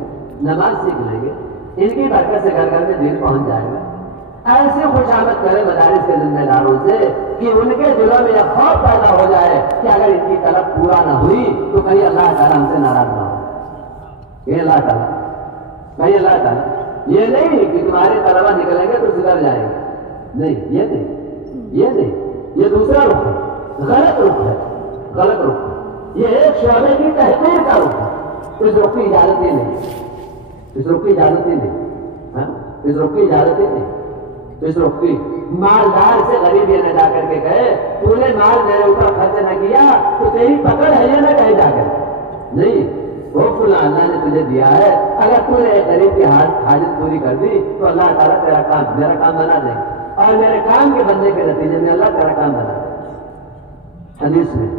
نماز سیکھ لیں گے، ان کی برکت سے گھر گھر میں دین پہنچ جائے گا۔ ایسے خوشامد کرے مدارس کے ذمہ داروں سے کہ ان کے دلوں میں یہ خوف پیدا ہو جائے کہ اگر ان کی طلب پورا نہ ہوئی تو کہیں اللہ تعالیٰ ہم سے ناراض نہ ہو، کہیں اللہ تعالیٰ یہ نہیں کہ تمہارے طلبا نکلیں گے تو سدھر جائیں گے، نہیں، یہ نہیں، یہ دوسرا رخ ہے، غلط رخ ہے، یہ ایک شعبے کی تحقیر کا رخ ہے، اس رخ کی اجازت ہی نہیں، اس رخ کی مالدار سے غریب یہ نہ جا کر کے کہے تو نے مال میرے اوپر خرچ نہ کیا تو تیری پکڑ ہے یہ نہ کہے جا کر، نہیں، وہ فلاں اللہ نے تجھے دیا ہے، اگر تو نے ایک غریب کی حاجت پوری کر دی تو اللہ تعالیٰ میرا کام بنا دے اور میرے کام کے بننے کے نتیجے میں اللہ تیرا کام بنا دے۔ حدیث میں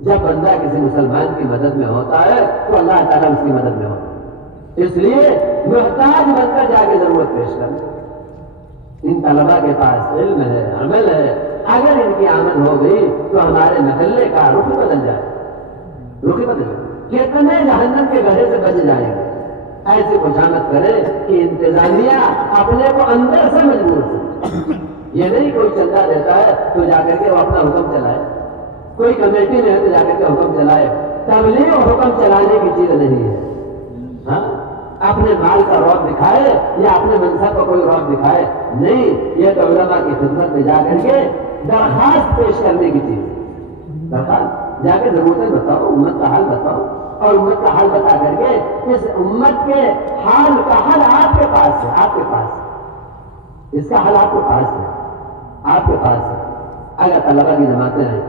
جب بندہ کسی مسلمان کی مدد میں ہوتا ہے تو اللہ تعالیٰ اس کی مدد میں ہوتا ہے، اس لیے محتاج بن کر جا کے ضرورت پیش کرنا، ان طلبا کے پاس علم ہے، عمل ہے، اگر ان کی آمد ہو گئی تو ہمارے محلے کا رخ بدل جائے، رخ بدل جائے، کتنے جہنم کے گڑھے سے بچ جائیں گے۔ ایسی خوشامد کرے کہ انتظامیہ اپنے کو اندر سے مجبور سے، یہ نہیں کوئی چندہ دیتا ہے تو جا کر کے وہ اپنا حکم چلائے، کوئی کمیٹی نہیں ہے تو جا کر کے حکم چلائے۔ تبلیغ اور حکم چلانے کی چیز نہیں ہے، ہاں اپنے مال کا رعب دکھائے یا اپنے منصب کا کوئی رعب دکھائے نہیں، یہ تو علماء کی خدمت میں جا کر کے درخواست پیش کرنے کی چیز ہے۔ درخواست جا کے ضرورتیں بتاؤ، امت کا حال بتاؤ، اور امت کا حال بتا کر کے اس امت کے حال کا حل آپ کے پاس ہے، آپ کے پاس ہے، اس کا حل آپ کے پاس ہے، آپ کے پاس ہے۔ اگر طلبا کی جماعتیں ہیں،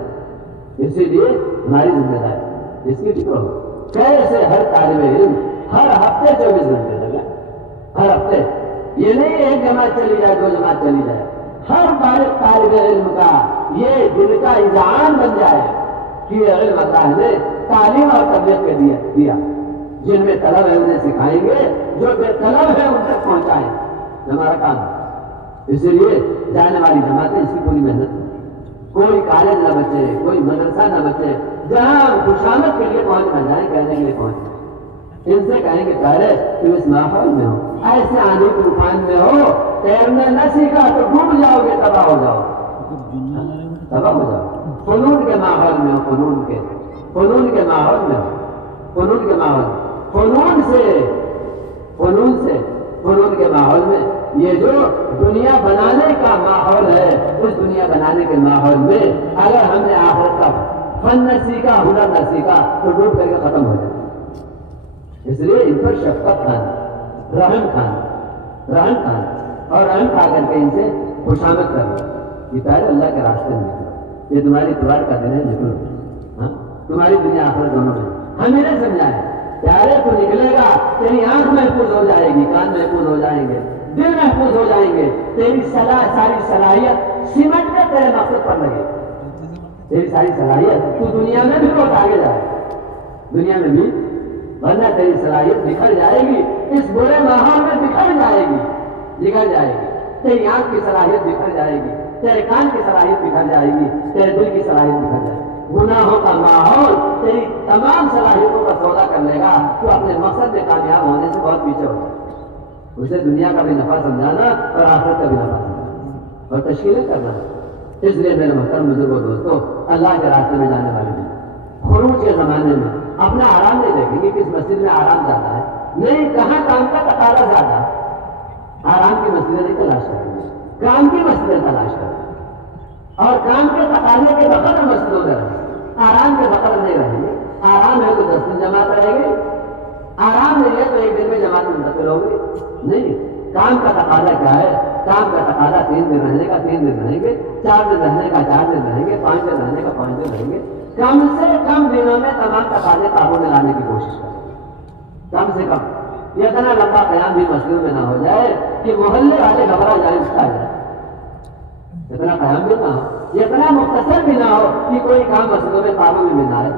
اسی لیے ہماری ذمہ داری اس کی فکر ہو کیسے ہر طالب علم ہر ہفتے 24 گھنٹے لگا، ہر ہفتے، یہ نہیں ایک جماعت چلی جائے 2 جماعت چلی جائے، ہر بالغ طالب علم کا یہ دل کا اذعان بن جائے کہ یہ علم اللہ نے تعلیم اور تربیت کے دیا، جن میں طلب ہے انہیں سکھائیں گے، جو بے طلب ہے ان تک پہنچائیں، ہمارا کام ہے۔ اسی لیے جانے والی جماعتیں اس کی پوری محنت کریں، کوئی کالج نہ بچے، کوئی مدرسہ نہ بچے جہاں خوشامد کے لیے پہنچ نہ جائیں، کہنے کے لیے پہنچ، ان سے کہیں کہ پہلے تم اس ماحول میں ہو، ایسے آنے کے طوفان میں ہو، تیرنا نہ سیکھا تو ڈوب جاؤ گے، تباہ ہو جاؤ، تباہ ہو جاؤ۔ فنون کے ماحول میں ہو، فنون کے ماحول میں ہو، فنون کے ماحول، فنون کے ماحول میں یہ جو دنیا بنانے کا ماحول ہے، اس دنیا بنانے کے ماحول میں اگر ہم نے آخرت کا فن نہ سیکھا، ہنر نہ سیکھا تو ڈوب کر کے ختم ہو جائے۔ اس لیے ان پر شفقت کھانا، رحم کھانا اور رحم کھا کر کے ان سے خوشامد کرنا، یہ پہلے اللہ کے راستے میں نکلو، یہ تمہاری اتوار کا دن ہے، نکلو، ہاں تمہاری دنیا آخرت دونوں میں۔ ہم انہیں سمجھائیں پیارے تو نکلے گا، تیری آنکھ محفوظ ہو جائے گی، کان محفوظ ہو جائیں گے، دل محفوظ ہو جائیں گے، تیری ساری صلاحیت سمٹ کے تیرے مقصد پر لگے، تیری ساری صلاحیت تو دنیا میں بھی بہت آگے جائے، دنیا میں بھی، ورنہ تیری صلاحیت بکھر جائے گی، اس برے ماحول میں بکھر جائے گی، تیری آنکھ کی صلاحیت بکھر جائے گی، تیرے کان کی صلاحیت بکھر جائے گی، تیرے دل کی صلاحیت بکھر جائے گی۔ گناہوں کا ماحول تیری تمام صلاحیتوں کا سودا کر لے گا، تو اپنے مقصد میں کامیاب ہونے سے بہت پیچھے ہو جائے، اسے دنیا کا بھی نفع سمجھانا اور آخرت کا بھی نفع سمجھانا اور تشکیلیں کرنا۔ اس لیے میرے محترم بزرگوں دوستوں، اللہ کے راستے میں جانے والے ہیں، خروج کے زمانے میں اپنا آرام نہیں دیکھیں گے، کس مسجد میں آرام زیادہ ہے، نہیں کہاں کام کا تقاضا زیادہ ہے، آرام کی مسجدیں نہیں تلاش کریں گے، کام کی مسجدیں تلاش کریں اور کام کے تقاضے کے بغیر مسجدوں میں رہیں، آرام کے بغیر نہیں رہیں گے۔ آرام ہے تو 10 دن جماعت رہے گی، آرام نہیں ہے تو 1 دن میں جماعت منتقل ہوگی، نہیں۔ کام کا تقاضا کیا ہے؟ کام کا تقاضا 3 دن رہنے کا 3 دن رہیں گے، 4 دن رہنے کا 4 دن رہیں گے، 5 دن رہنے کا 5 دن رہیں گے۔ کم سے کم دنوں میں تمام تقاضے قابو میں لانے کی کوشش کریں، کم سے کم۔ یہ اتنا لمبا قیام بھی مسجد میں نہ ہو جائے کہ محلے والے گھبرا جائیں، اٹھا جائے، اتنا قیام بھی نہ ہو، یہ اتنا مختصر بھی نہ ہو کہ کوئی کام مسجدوں میں قابو میں نہ آئے۔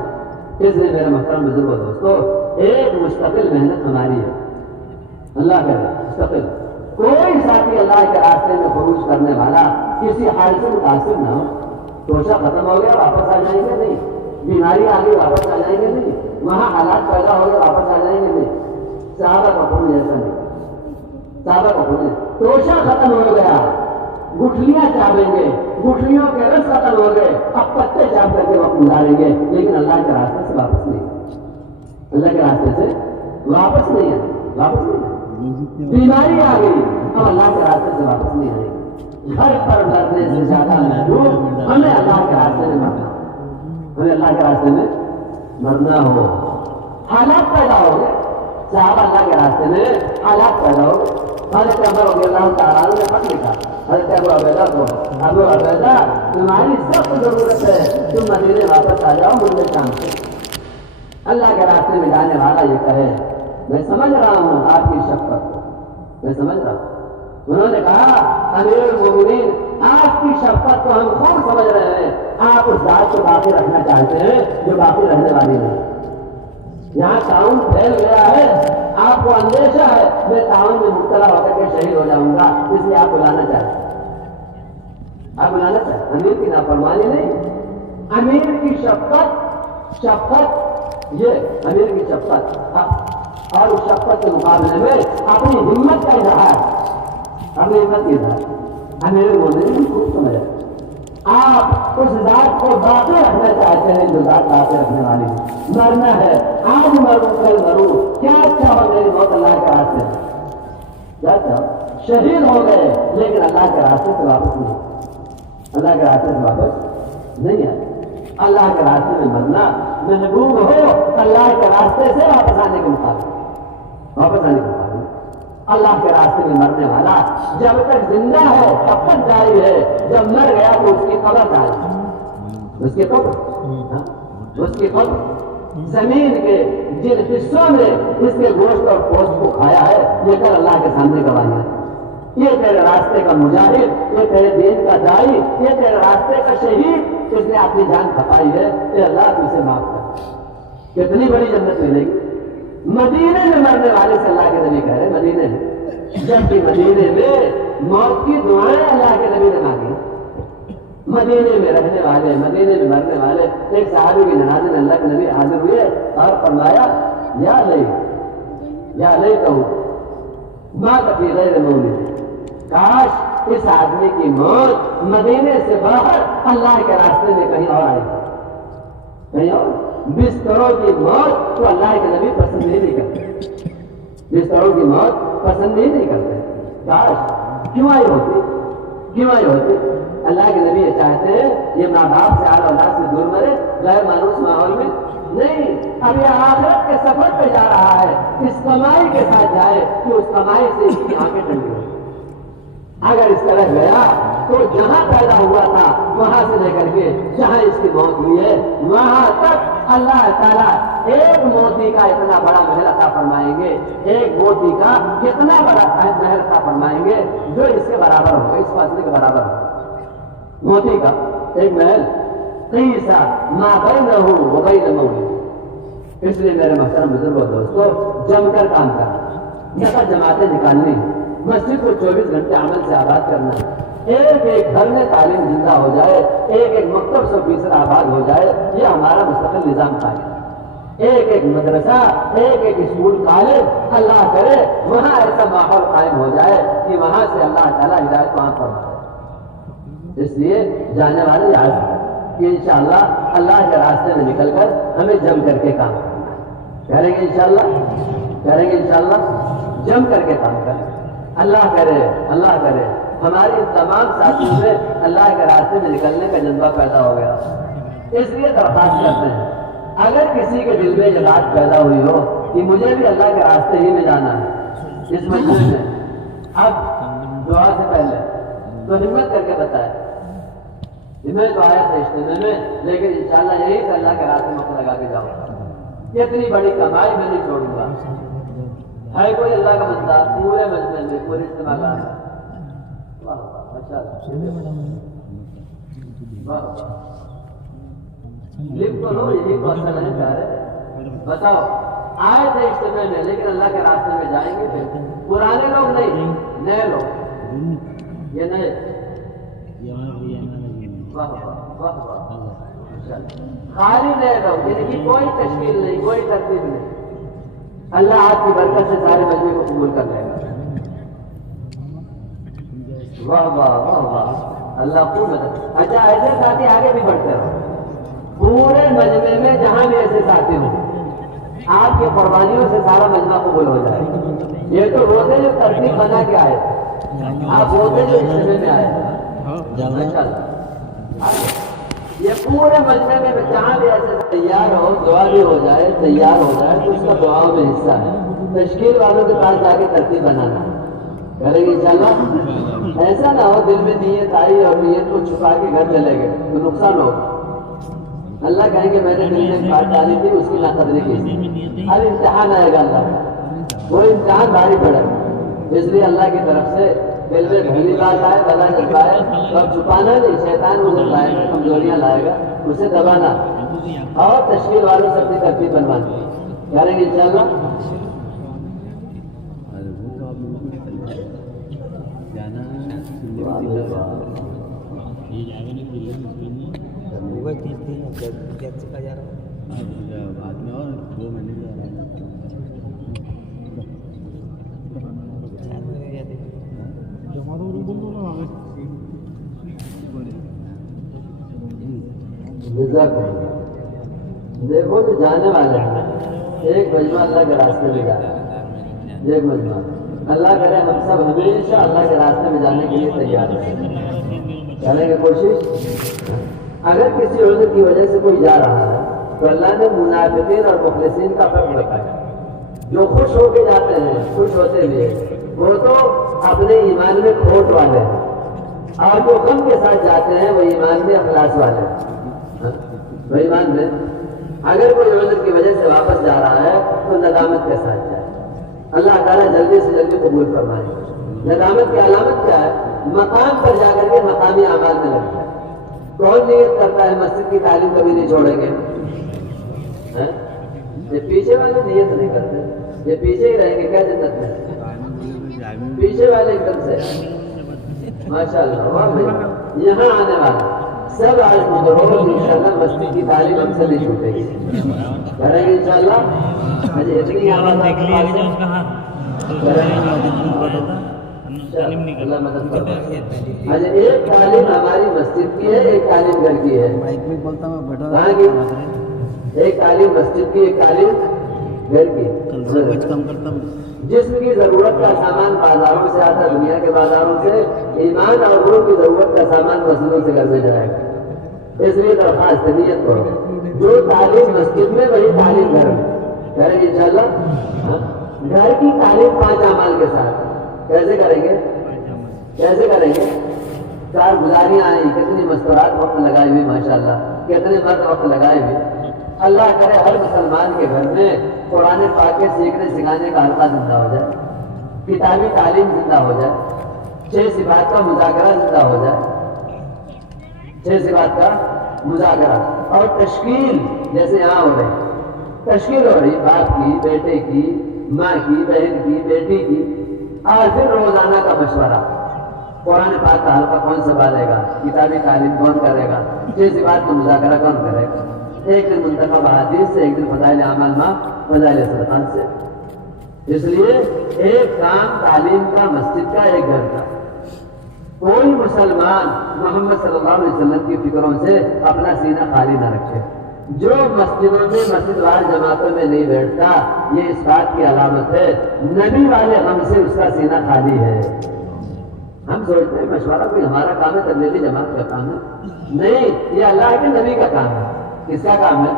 اس لیے میرے محترم بزرگوں دوستوں، ایک مستقل محنت ہماری ہے، اللہ کرے مستقل، کوئی ساتھی اللہ کے راستے میں خروج کرنے والا کسی حال سے متاثر نہ ہو۔ توشہ ختم ہو گیا واپس آ جائیں گے نہیں، بیماری آ گئی واپس آ جائیں گے نہیں، وہاں حالات پیدا ہو گئے واپس آ جائیں گے نہیں۔ صحابہ کا خروج ایسا نہیں، صحابہ کا خروج توشہ ختم ہو گیا، گٹھلیاں چاہیں گے، گٹھلیوں کے رس ختم ہو گئے، اب پتے چاپ کر کے وقت گزاریں گے، لیکن اللہ کے راستے سے واپس نہیں، اللہ کے راستے سے واپس نہیں آئے، واپس نہیں آئے۔ بیماری آ گئی، اب اللہ کے راستے سے واپس نہیں آئے گی۔ گھر پر مرنے سے زیادہ محبوب ہمیں اللہ کے راستے میں مرنا، ہمیں اللہ کے راستے میں مرنا ہو۔ حالات پیدا ہو گئے، صحابہ اللہ کے راستے میں حالات پیدا ہو گئے۔ حضرت عمر رضی اللہ تعالیٰ نے خط لکھا حضرت ابو عبیدہ کو، ابو عبیدہ تمہاری سخت ضرورت ہے، تم مدینے واپس آ جاؤ مجھے شام سے۔ اللہ کے راستے میں جانے والا یہ کہے میں سمجھ رہا ہوں آپ کی شفقت کو، میں سمجھ رہا ہوں۔ انہوں نے کہا امیر المومنین آپ کی شفقت کو ہم خوب سمجھ رہے ہیں، آپ اس ذات کو باقی رکھنا چاہتے ہیں جو باقی رہنے والی نہیں، یہاں تعاون پھیل گیا ہے، آپ کو اندیشہ ہے میں تعاون میں مبتلا ہو کر کے شہید ہو جاؤں گا، اس لیے آپ بلانا چاہتے ہیں، آپ بلانا چاہتے ہیں۔ امیر کی نافرمانی نہیں، امیر کی شفقت یہ امیر کی شفقت، اور اس شفقت کے مقابلے میں اپنی ہمت کا اظہار، اپنی ہمت کی اظہار امیر بولنے میں خوب سمجھ ہے۔ آپ اس ذات کو باقی رکھنا چاہتے ہیں جو ذات باقی رکھنے والی ہے۔ مرنا ہے، آج مروں کل مروں، کیا اچھا ہو میری موت اللہ کے راستے میں، کیا اچھا شہید ہو گئے لیکن اللہ کے راستے سے واپس نہیں، اللہ کے راستے سے واپس نہیں آئے۔ اللہ کے راستے میں مرنا محبوب ہو اللہ کے راستے سے واپس آنے کے مقابلے، واپس آنے کے مقابلے اللہ کے راستے میں مرنے والا جب تک زندہ ہے تب تک جاری ہے، جب مر گیا تو اس کی قبر جاری، اس کی قبر، اس کی قبر زمین کے جن حصوں میں اس کے گوشت اور پوست کو کھایا ہے یہ کل اللہ کے سامنے گواہیاں، یہ تیرے راستے کا مجاہد، یہ تیرے دین کا داعی، یہ تیرے راستے کا شہید، اس نے اپنی جان کھپائی ہے، اے اللہ تو اسے معاف کر۔ کتنی بڑی جنت ملے گی۔ مدینے میں مرنے والے سے اللہ کے نبی کہہ رہے مدینے میں، جبکہ مدینے میں موت کی دعائیں اللہ کے نبی نے مانگی، مدینے میں رہنے والے، مدینے میں مرنے والے ایک صحابی کی جنازے میں اللہ کے نبی حاضر ہوئے اور فرمایا یا لیتہ مات فی غیر مومن، کاش اس آدمی کی موت مدینے سے باہر اللہ کے راستے میں کہیں اور آئی، کہیں اور۔ بستروں کی موت تو اللہ کے نبی پسند ہی نہیں کرتے، بستروں کی موت پسند ہی نہیں کرتے، کاش کیوں آئی ہوتی۔ اللہ کے نبی یہ چاہتے ہیں یہ ماں باپ سے اور اولاد سے دور مرے غیر مانوس ماحول میں نہیں، اب یہ آخرت کے سفر پہ جا رہا ہے، اس کمائی کے ساتھ جائے کہ اس کمائی سے اس کی آنکھیں ٹھنڈی ہو۔ اگر اس طرح گیا تو جہاں پیدا ہوا تھا وہاں سے لے کر کے جہاں اس کی موت ہوئی ہے وہاں تک اللہ تعالیٰ ایک موتی کا اتنا بڑا محل عطا فرمائیں گے، ایک موتی کا کتنا بڑا محل عطا فرمائیں گے جو اس کے برابر ہوگا، اس فاصلے کے برابر ہوگا۔ موتی کا ایک محل قیسا ما بینہ و بین موت۔ اس لیے میرے محترم بزرگوں دوستو جم کر کام کرنا، نقد جماعتیں نکالنی، مسجد کو 24 گھنٹے عمل سے آباد کرنا، ایک ایک گھر میں تعلیم زندہ ہو جائے، ایک ایک مکتب 100% آباد ہو جائے، یہ ہمارا مستقل نظام قائم، ایک ایک مدرسہ، ایک ایک اسکول کالج، اللہ کرے وہاں ایسا ماحول قائم ہو جائے کہ وہاں سے اللہ تعالیٰ ہدایت وہاں فرمائے۔ اس لیے جانے والے یاد رکھیں کہ انشاءاللہ اللہ کے راستے میں نکل کر ہمیں جم کر کے کام کرنا ہے، کریں گے انشاءاللہ جم کر کے کام کریں۔ اللہ کرے ہماری تمام ساتھیوں میں اللہ کے راستے میں نکلنے کا جذبہ پیدا ہو گیا۔ اس لیے درخواست کرتے ہیں اگر کسی کے دل میں یہ بات پیدا ہوئی ہو کہ مجھے بھی اللہ کے راستے ہی میں جانا ہے اس مجلس میں، اب دعا سے پہلے تو ہمت کر کے بتائے، میں تو آیا تھا اجتماع میں لیکن انشاءاللہ یہی سے اللہ کے راستے میں لگا کے جاؤں گا، اتنی بڑی کمائی میں نہیں چھوڑوں گا۔ ہے کوئی اللہ کا بندہ پورے مجمع میں پورے اجتماع کا لکھ تو لو، یہی تو اصل نہیں چاہ رہے، بتاؤ آئے تھے اجتماع میں لیکن اللہ کے راستے میں جائیں گے پھر، پرانے لوگ نہیں نئے لوگ، یہ نئے خالی نئے لوگ جن کی کوئی تشکیل نہیں، کوئی ترتیب نہیں، اللہ آپ کی برکت سے سارے مجمع کو قبول کر لے گا۔ واہ واہ واہ واہ، اللہ خوب مدد۔ اچھا ایسے ساتھی آگے بھی بڑھتے رہو، پورے مجمع میں جہاں بھی ایسے ساتھی ہوں آپ کی قربانیوں سے سارا مجمع قبول ہو جائے۔ یہ تو روزے جو ترتیب بنا کے آئے، آپ روزے جو اجتماع میں آئے، یہ پورے مجمع میں جہاں بھی ایسے تیار ہو، دعا بھی ہو جائے، تیار ہو جائے تو اس کا دعاؤں میں حصہ ہے۔ تشکیل والوں کے پاس جا کے ترتیب بنانا کریں گے انشاءاللہ۔ ایسا نہ ہو دل میں نیت آئی اور نیت کو چھپا کے گھر چلے گئے تو نقصان ہو، اللہ کہیں کہ میں نے دل میں بات ڈالی تھی اس کی ناقدری کی، ہر امتحان آئے گا اللہ کا، وہ امتحان بھاری پڑے، اس لیے اللہ کی طرف سے دل میں بھلی بات آئے، بلا جذبہ آئے تو اب چھپانا نہیں، شیطان ادھر لائے گا، کمزوریاں لائے گا، اسے دبانا اور تشکیل والوں سے اپنی ترتیب بنوانا۔ کریں گے انشاءاللہ. بعد میں اور 2 مہینے بھی دیکھو تو جانے والے ہیں. ایک مجمع اللہ کے راستے میں جا رہا ہے. ایک مجمع اللہ کرے ہم سب ہمیشہ اللہ کے راستے میں جانے کے لیے تیار ہیں. کریں گے کوشش. اگر کسی عذر کی وجہ سے کوئی جا رہا ہے تو اللہ نے منافقین اور مخلصین کا فرق بتایا. جو خوش ہو کے جاتے ہیں خوش ہوتے ہوئے وہ تو اپنے ایمان میں کھوٹ والے ہیں, اور جو غم کے ساتھ جاتے ہیں وہ ایمان میں اخلاص والے ہیں. وہ ایمان میں اگر کوئی عذر کی وجہ سے واپس جا رہا ہے تو ندامت کے ساتھ جائے. اللہ تعالیٰ جلدی سے جلدی قبول فرمائے. ندامت کی علامت کیا ہے؟ مقام پر جا کر کے مقامی اعمال میں لگ جائے. کون نیت کرتا ہے مسجد کی تعلیم کبھی نہیں چھوڑیں گے؟ یہ پیچھے والے نیت نہیں کرتے, یہ پیچھے ہی رہیں گے کیا جنت میں؟ پیچھے والے ایک دم سے ماشاء اللہ یہاں آنے والے سب آج مدرور انشاءاللہ مسجد کی تعلیم ہم سے نہیں چھوٹے گی. کریں گے انشاءاللہ. مجھے اتنی آواز اللہ مدد کرتا ہے. ایک تعلیم ہماری مسجد کی ہے, ایک تعلیم گھر کی ہے. کہاں کی؟ ایک تعلیم مسجد کی, ایک تعلیم گھر کی. جسم کی ضرورت کا سامان بازاروں سے آتا, دنیا کے بازاروں سے. ایمان اور روح کی ضرورت کا سامان مسجدوں سے گھر میں جائے گا. اس لیے درخواست نیت کرو جو تعلیم مسجد میں وہی تعلیم گھر میں. کریں گے انشاءاللہ. گھر کی تعلیم 5 اعمال کے ساتھ کیسے کریں گے؟ کیسے کریں گے؟ 4 گزاریاں آئیں, کتنی مستورات وقت لگائے ہوئی ماشاءاللہ, کتنے مرد وقت لگائے ہوئے. اللہ کرے ہر مسلمان کے گھر میں قرآن پاک کے سیکھنے سکھانے کا حلقہ زندہ ہو جائے, کتابی تعلیم زندہ ہو جائے, 6 صفات کا مذاکرہ زندہ ہو جائے. 6 صفات کا مذاکرہ اور تشکیل جیسے یہاں ہو رہی, تشکیل ہو رہی باپ کی, بیٹے کی, ماں کی, بہن کی, بیٹی کی. اور پھر روزانہ کا مشورہ, قرآن پاک کا حلقہ کون سنبھالے گا, کتابی تعلیم کون کرے گا, 6 صفات کا مذاکرہ کون کرے گا. ایک دن منتخب احادیث سے, ایک دن فضائل اعمال ماں فضائل صدقات سے. اس لیے ایک کام تعلیم کا مسجد کا, ایک گھر کا. کوئی مسلمان محمد صلی اللہ علیہ وسلم کی فکروں سے اپنا سینہ خالی نہ رکھے. جو مسجدوں میں مسجد وار جماعتوں میں نہیں بیٹھتا یہ اس بات کی علامت ہے نبی والے غم سے اس کا سینہ خالی ہے. ہم سوچتے ہیں مشورہ کوئی ہمارا کام ہے, تبلیغی جماعت کا کام ہے. نہیں, یہ اللہ کے نبی کا کام ہے. کس کا کام ہے؟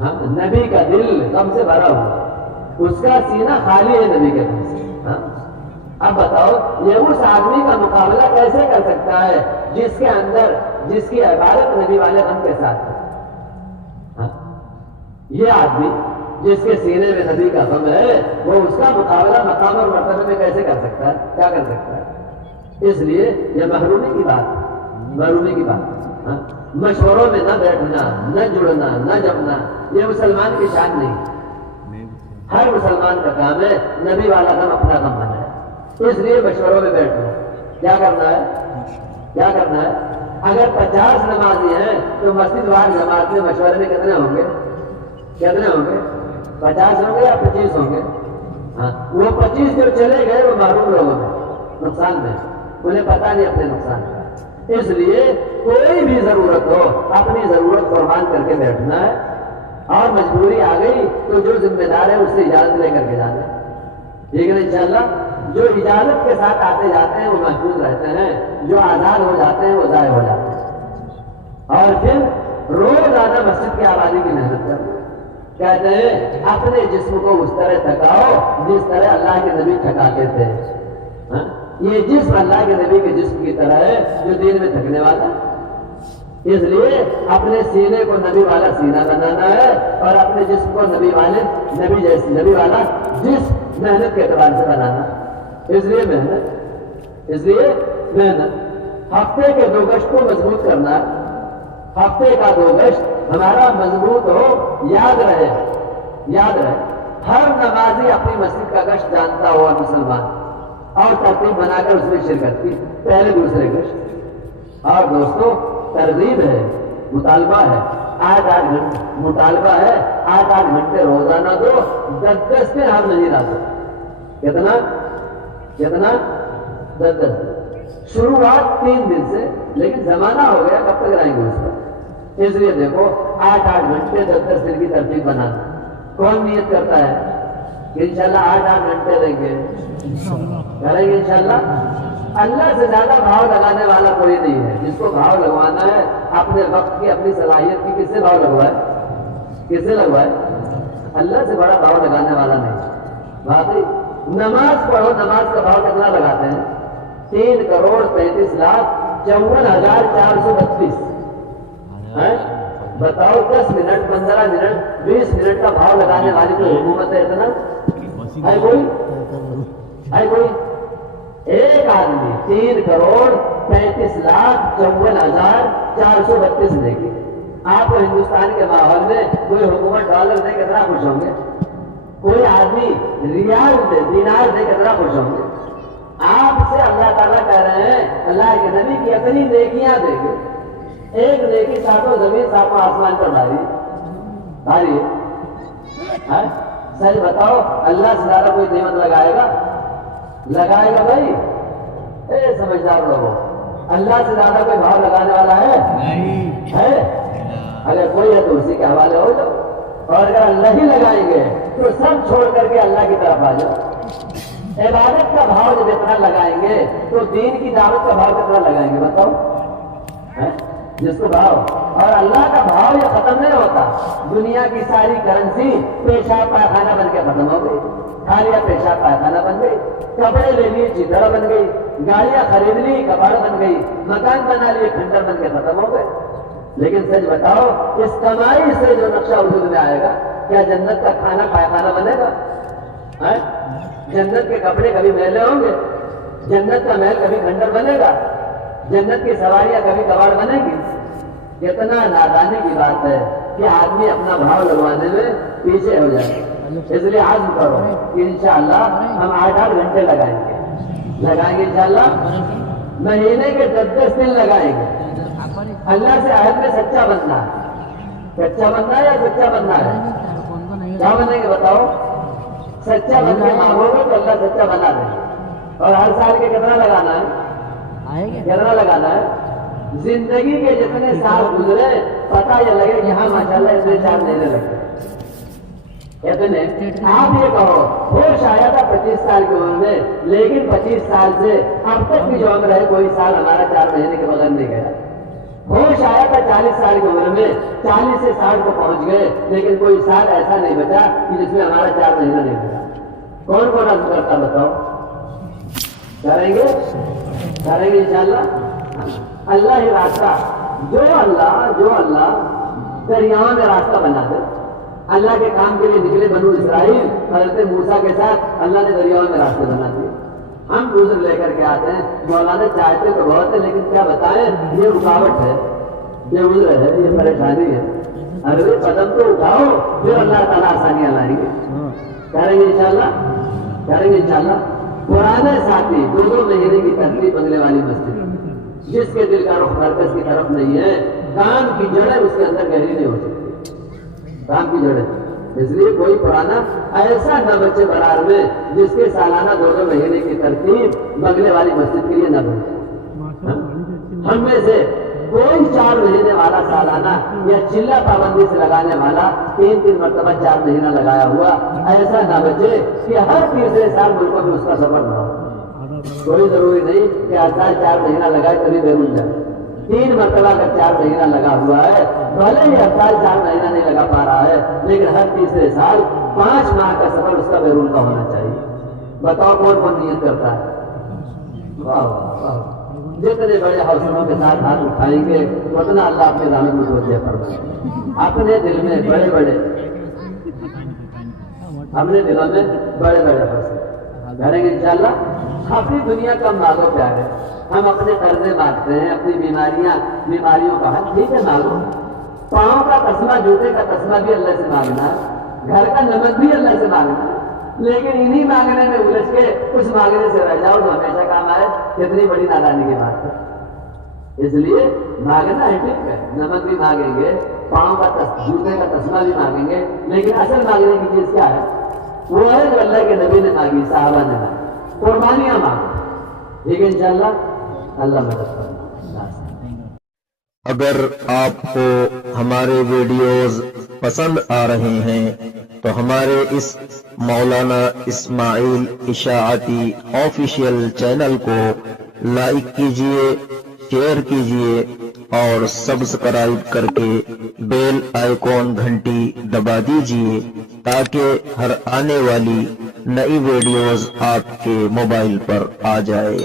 ہاں, نبی کا دل غم سے بھرا ہوا, اس کا سینہ خالی ہے نبی کے غم سے. ہاں, اب بتاؤ یہ اس آدمی کا مقابلہ کیسے کر سکتا ہے جس کے اندر جس کی عبادت نبی والے غم کے ساتھ ہے. یہ آدمی جس کے سینے میں نبی کا غم ہے وہ اس کا مقابلہ مقام اور مرتبے میں کیسے کر سکتا ہے, کیا کر سکتا ہے؟ اس لیے یہ محرومی کی بات ہے, محرومی کی بات. مشوروں میں نہ بیٹھنا, نہ جڑنا, نہ جمنا, یہ مسلمان کی شان نہیں. ہر مسلمان کا کام ہے نبی والا غم اپنا غم بنائے. اس لیے مشوروں میں بیٹھنا. کیا کرنا ہے, کیا کرنا ہے؟ اگر 50 نمازی ہیں تو مسجد وار جماعت میں مشورے میں کتنے ہوں گے؟ کتنے ہوں گے؟ 50 ہوں گے یا 25 ہوں گے؟ ہاں, وہ 25 جو چلے گئے وہ محروم لوگوں میں, نقصان میں, انہیں پتہ نہیں اپنے نقصان کا. اس لیے کوئی بھی ضرورت ہو اپنی ضرورت قربان کر کے بیٹھنا ہے, اور مجبوری آ گئی تو جو ذمہ دار ہے اس سے اجازت لے کر کے جانا ہے. ٹھیک ہے انشاءاللہ. جو اجازت کے ساتھ آتے جاتے ہیں وہ محفوظ رہتے ہیں, جو آزاد ہو جاتے ہیں وہ ضائع ہو جاتے ہیں. اور پھر روزانہ مسجد کی آبادی کی محنت کرنا. کہتے ہیں اپنے جسم کو اس طرح تھکاؤ جس طرح اللہ کے نبی تھکاتے تھے. یہ جسم اللہ کے نبی کے جسم کی طرح ہے جو دین میں تھکنے والا. اس لیے اپنے سینے کو نبی والا سینہ بنانا ہے اور اپنے جسم کو نبی والے نبی جیسے نبی والا جسم محنت کے اعتبار سے بنانا. اس لیے محنت, اس لیے محنت. ہفتے کے 2 گشت کو مضبوط کرنا. ہفتے کا 2 گشت ہمارا مضبوط ہو, یاد رہے. یاد رہے ہر نمازی اپنی مسجد کا گشت جانتا ہوا مسلمان اور ترتیب بنا کر اس میں شرکت کی، پہلے دوسرے گشت۔ اور دوستو ترغیب ہے، مطالبہ ہے، 8 گھنٹے مطالبہ ہے، 8 گھنٹے روزانہ دو، 10 دن ہم نہیں رہ سکتے۔ کتنا 10 شروعات 3 دن سے، لیکن زمانہ ہو گیا، کب تک رہیں گے اس پر؟ اس لیے دیکھو 8 گھنٹے 10 دن کی ترتیب بنانا۔ کون نیت کرتا ہے کہ انشاءاللہ 8 گھنٹے دیں گے، کریں گے انشاءاللہ؟ اللہ سے زیادہ بھاؤ لگانے والا کوئی نہیں ہے۔ جس کو بھاؤ لگوانا ہے اپنے وقت کی، اپنی صلاحیت کی، کس سے بھاؤ لگوائے؟ کس سے لگوائے؟ اللہ سے بڑا بھاؤ لگانے والا نہیں۔ باقی نماز پڑھو، نماز کا بھاؤ کتنا لگاتے ہیں؟ 3,35,54,432۔ بتاؤ 10 منٹ 15 منٹ 20 منٹ کا بھاؤ لگانے والی کوئی حکومت ہے؟ اتنا ہے کوئی؟ ہے کوئی؟ ایک آدمی 3,35,54,432 دے گی۔ آپ کو ہندوستان کے ماحول میں کوئی حکومت ڈالر دے کتنا خوش ہوں گے؟ کوئی آدمی ریال دے، دینار دے کتنا خوش ہوں گے؟ آپ سے اللہ تعالیٰ کہہ رہے ہیں اللہ کے نبی کی اتنی نیکیاں دے گے، ایک نیکی 7 زمین 7 آسمان پر بھاری ہے۔ سچ بتاؤ اللہ سے زیادہ کوئی نعمت لگائے گا بھائی؟ اے سمجھدار لوگوں، اللہ سے زیادہ کوئی بھاؤ لگانے والا ہے؟ اگر کوئی ہے تو اسی کے حوالے ہو جاؤ، اور اگر اللہ ہی لگائیں گے تو سب چھوڑ کر کے اللہ کی طرف آ جاؤ۔ عبادت کا بھاؤ جب اتنا لگائیں گے تو دین کی دعوت کا بھاؤ کتنا لگائیں گے بتاؤ؟ جس کو بھاؤ، اور اللہ کا بھاؤ یہ ختم نہیں ہوتا۔ دنیا کی ساری کرنسی پیشاب پائخانہ بن کے ختم ہو گئی، تھالیاں پیشاب پائخانہ بن گئی، کپڑے لے لیے چیتڑا بن گئی، گاڑیاں خرید لی کباڑ بن گئی، مکان بنا لیے کھنڈر بن کے ختم ہو گئے۔ لیکن سچ بتاؤ اس کمائی سے جو نقشہ وجود میں آئے گا، کیا جنت کا کھانا پائخانہ بنے گا؟ جنت کے کپڑے کبھی میلے ہوں گے؟ جنت کا محل کبھی کھنڈر بنے گا؟ جنت کی سواریاں کبھی کباڑ بنے گی؟ کتنا نادانی کی بات ہے کہ آدمی اپنا بھاؤ لگوانے میں پیچھے ہو جائے۔ اس لیے عزم کرو کہ انشاءاللہ ہم 8 گھنٹے لگائیں گے انشاءاللہ، مہینے کے 10 دن لگائیں گے۔ اللہ سے عہد میں سچا بننا ہے، سچا بننا ہے یا سچا بننا ہے؟ کیا بنیں گے بتاؤ؟ سچا بن کے مانگو گے تو اللہ سچا بنا دے۔ اور ہر سال کے کتنا لگانا ہے؟ زندگی کے جتنے سال گزرے پتہ یہ لگے کہ ہاں ماشاءاللہ اتنے 4 مہینے لگے اتنے۔ آپ یہ کہو ہوش آیا تھا 25 سال کی عمر میں، لیکن 25 سال سے اب تک کی جو عمر ہے کوئی سال ہمارا 4 مہینے کے بغیر نہیں گیا۔ ہوش آیا تھا 40 سال کی عمر میں، 40 سے 60 کو پہنچ گئے، لیکن کوئی سال ایسا نہیں بچا کہ جس میں ہمارا 4 مہینہ نہیں بچا۔ کون عزم کرتا بتاؤ؟ کریں گے انشاءاللہ۔ اللہ ہی راستہ، جو اللہ دریاؤں میں راستہ بنا دے۔ اللہ کے کام کے لیے نکلے بنو اسرائیل، حضرت موسیٰ کے ساتھ اللہ نے دریاؤں میں راستے بنا دیے۔ ہم عذر لے کر کے آتے ہیں، مولانا چاہتے تو بہت ہے لیکن کیا بتائیں یہ رکاوٹ ہے، یہ عذر ہے، یہ پریشانی ہے۔ اگلے قدم تو اٹھاؤ پھر اللہ تعالیٰ آسانیاں لائیں گے۔ کریں گے انشاءاللہ۔ پرانے ساتھی 2 مہینے کی ترتیب بننے والی مسجد، جس کے دل کا رخ مرکز کی طرف نہیں ہے، کام کی جڑیں اس کے اندر گہری نہیں ہو سکتی، کام کی جڑیں۔ اس لیے کوئی پرانا ایسا نہ بچے برار میں جس کے سالانہ 2 مہینے کی ترتیب بنگلے والی مسجد کے لیے نہ بنے۔ ہم میں سے کوئی 4 مہینے والا سالانہ یا چلہ پابندی سے لگانے والا 3 مرتبہ 4 مہینہ لگایا ہوا ایسا نہ بچے کہ ہر تیسرے سال ملکوں میں اس کا سفر نہ ہو۔ کوئی ضروری نہیں کہ ہر سال 4 مہینہ لگائے تبھی بیرون جائے۔ 3 مرتبہ اگر 4 مہینہ لگا ہوا ہے، بھلے ہی ہر سال 4 مہینہ نہیں لگا پا رہا ہے، لیکن ہر تیسرے سال 5 ماہ کا سفر اس کا بیرون کا ہونا چاہیے۔ بتاؤ کون نیت کرتا ہے؟ واہ واہ، جتنے بڑے حوصلوں کے ساتھ ہاتھ اٹھائیں گے اتنا اللہ اپنے رحمت میں توجہ فرمائے۔ اپنے دل میں بڑے بڑے حوصلے کریں گے انشاءاللہ۔ اپنی دنیا کا مانگو پیارے، ہم اپنے قرضے مانگتے ہیں، اپنی بیماریوں کا حل ٹھیک ہے مانگو۔ پاؤں کا تسمہ، جوتے کا تسمہ بھی اللہ سے مانگنا ہے، گھر کا نمک بھی اللہ سے مانگنا ہے، لیکن انہی مانگنے میں الجھ کے کچھ مانگنے سے رہ جاؤ تو ہمیشہ کام آئے، کتنی بڑی نادانی کی بات ہے۔ اس لیے مانگنا ہے، ٹھیک ہے، نمک بھی مانگیں گے، پاؤں کا جوتے کا تسمہ بھی مانگیں گے، لیکن اصل مانگنے کی چیز کیا ہے؟ وہ ہے جو اللہ کے نبی نے مانگی، صحابہ نے مانگی، قربانیاں مانگو۔ ٹھیک ہے انشاءاللہ، اللہ مدد کرنا۔ اگر آپ کو ہمارے ویڈیوز پسند آ رہے ہیں تو ہمارے اس مولانا اسماعیل اشاعتی آفیشیل چینل کو لائک کیجئے، شیئر کیجئے اور سبسکرائب کر کے بیل آئیکن گھنٹی دبا دیجئے تاکہ ہر آنے والی نئی ویڈیوز آپ کے موبائل پر آ جائے۔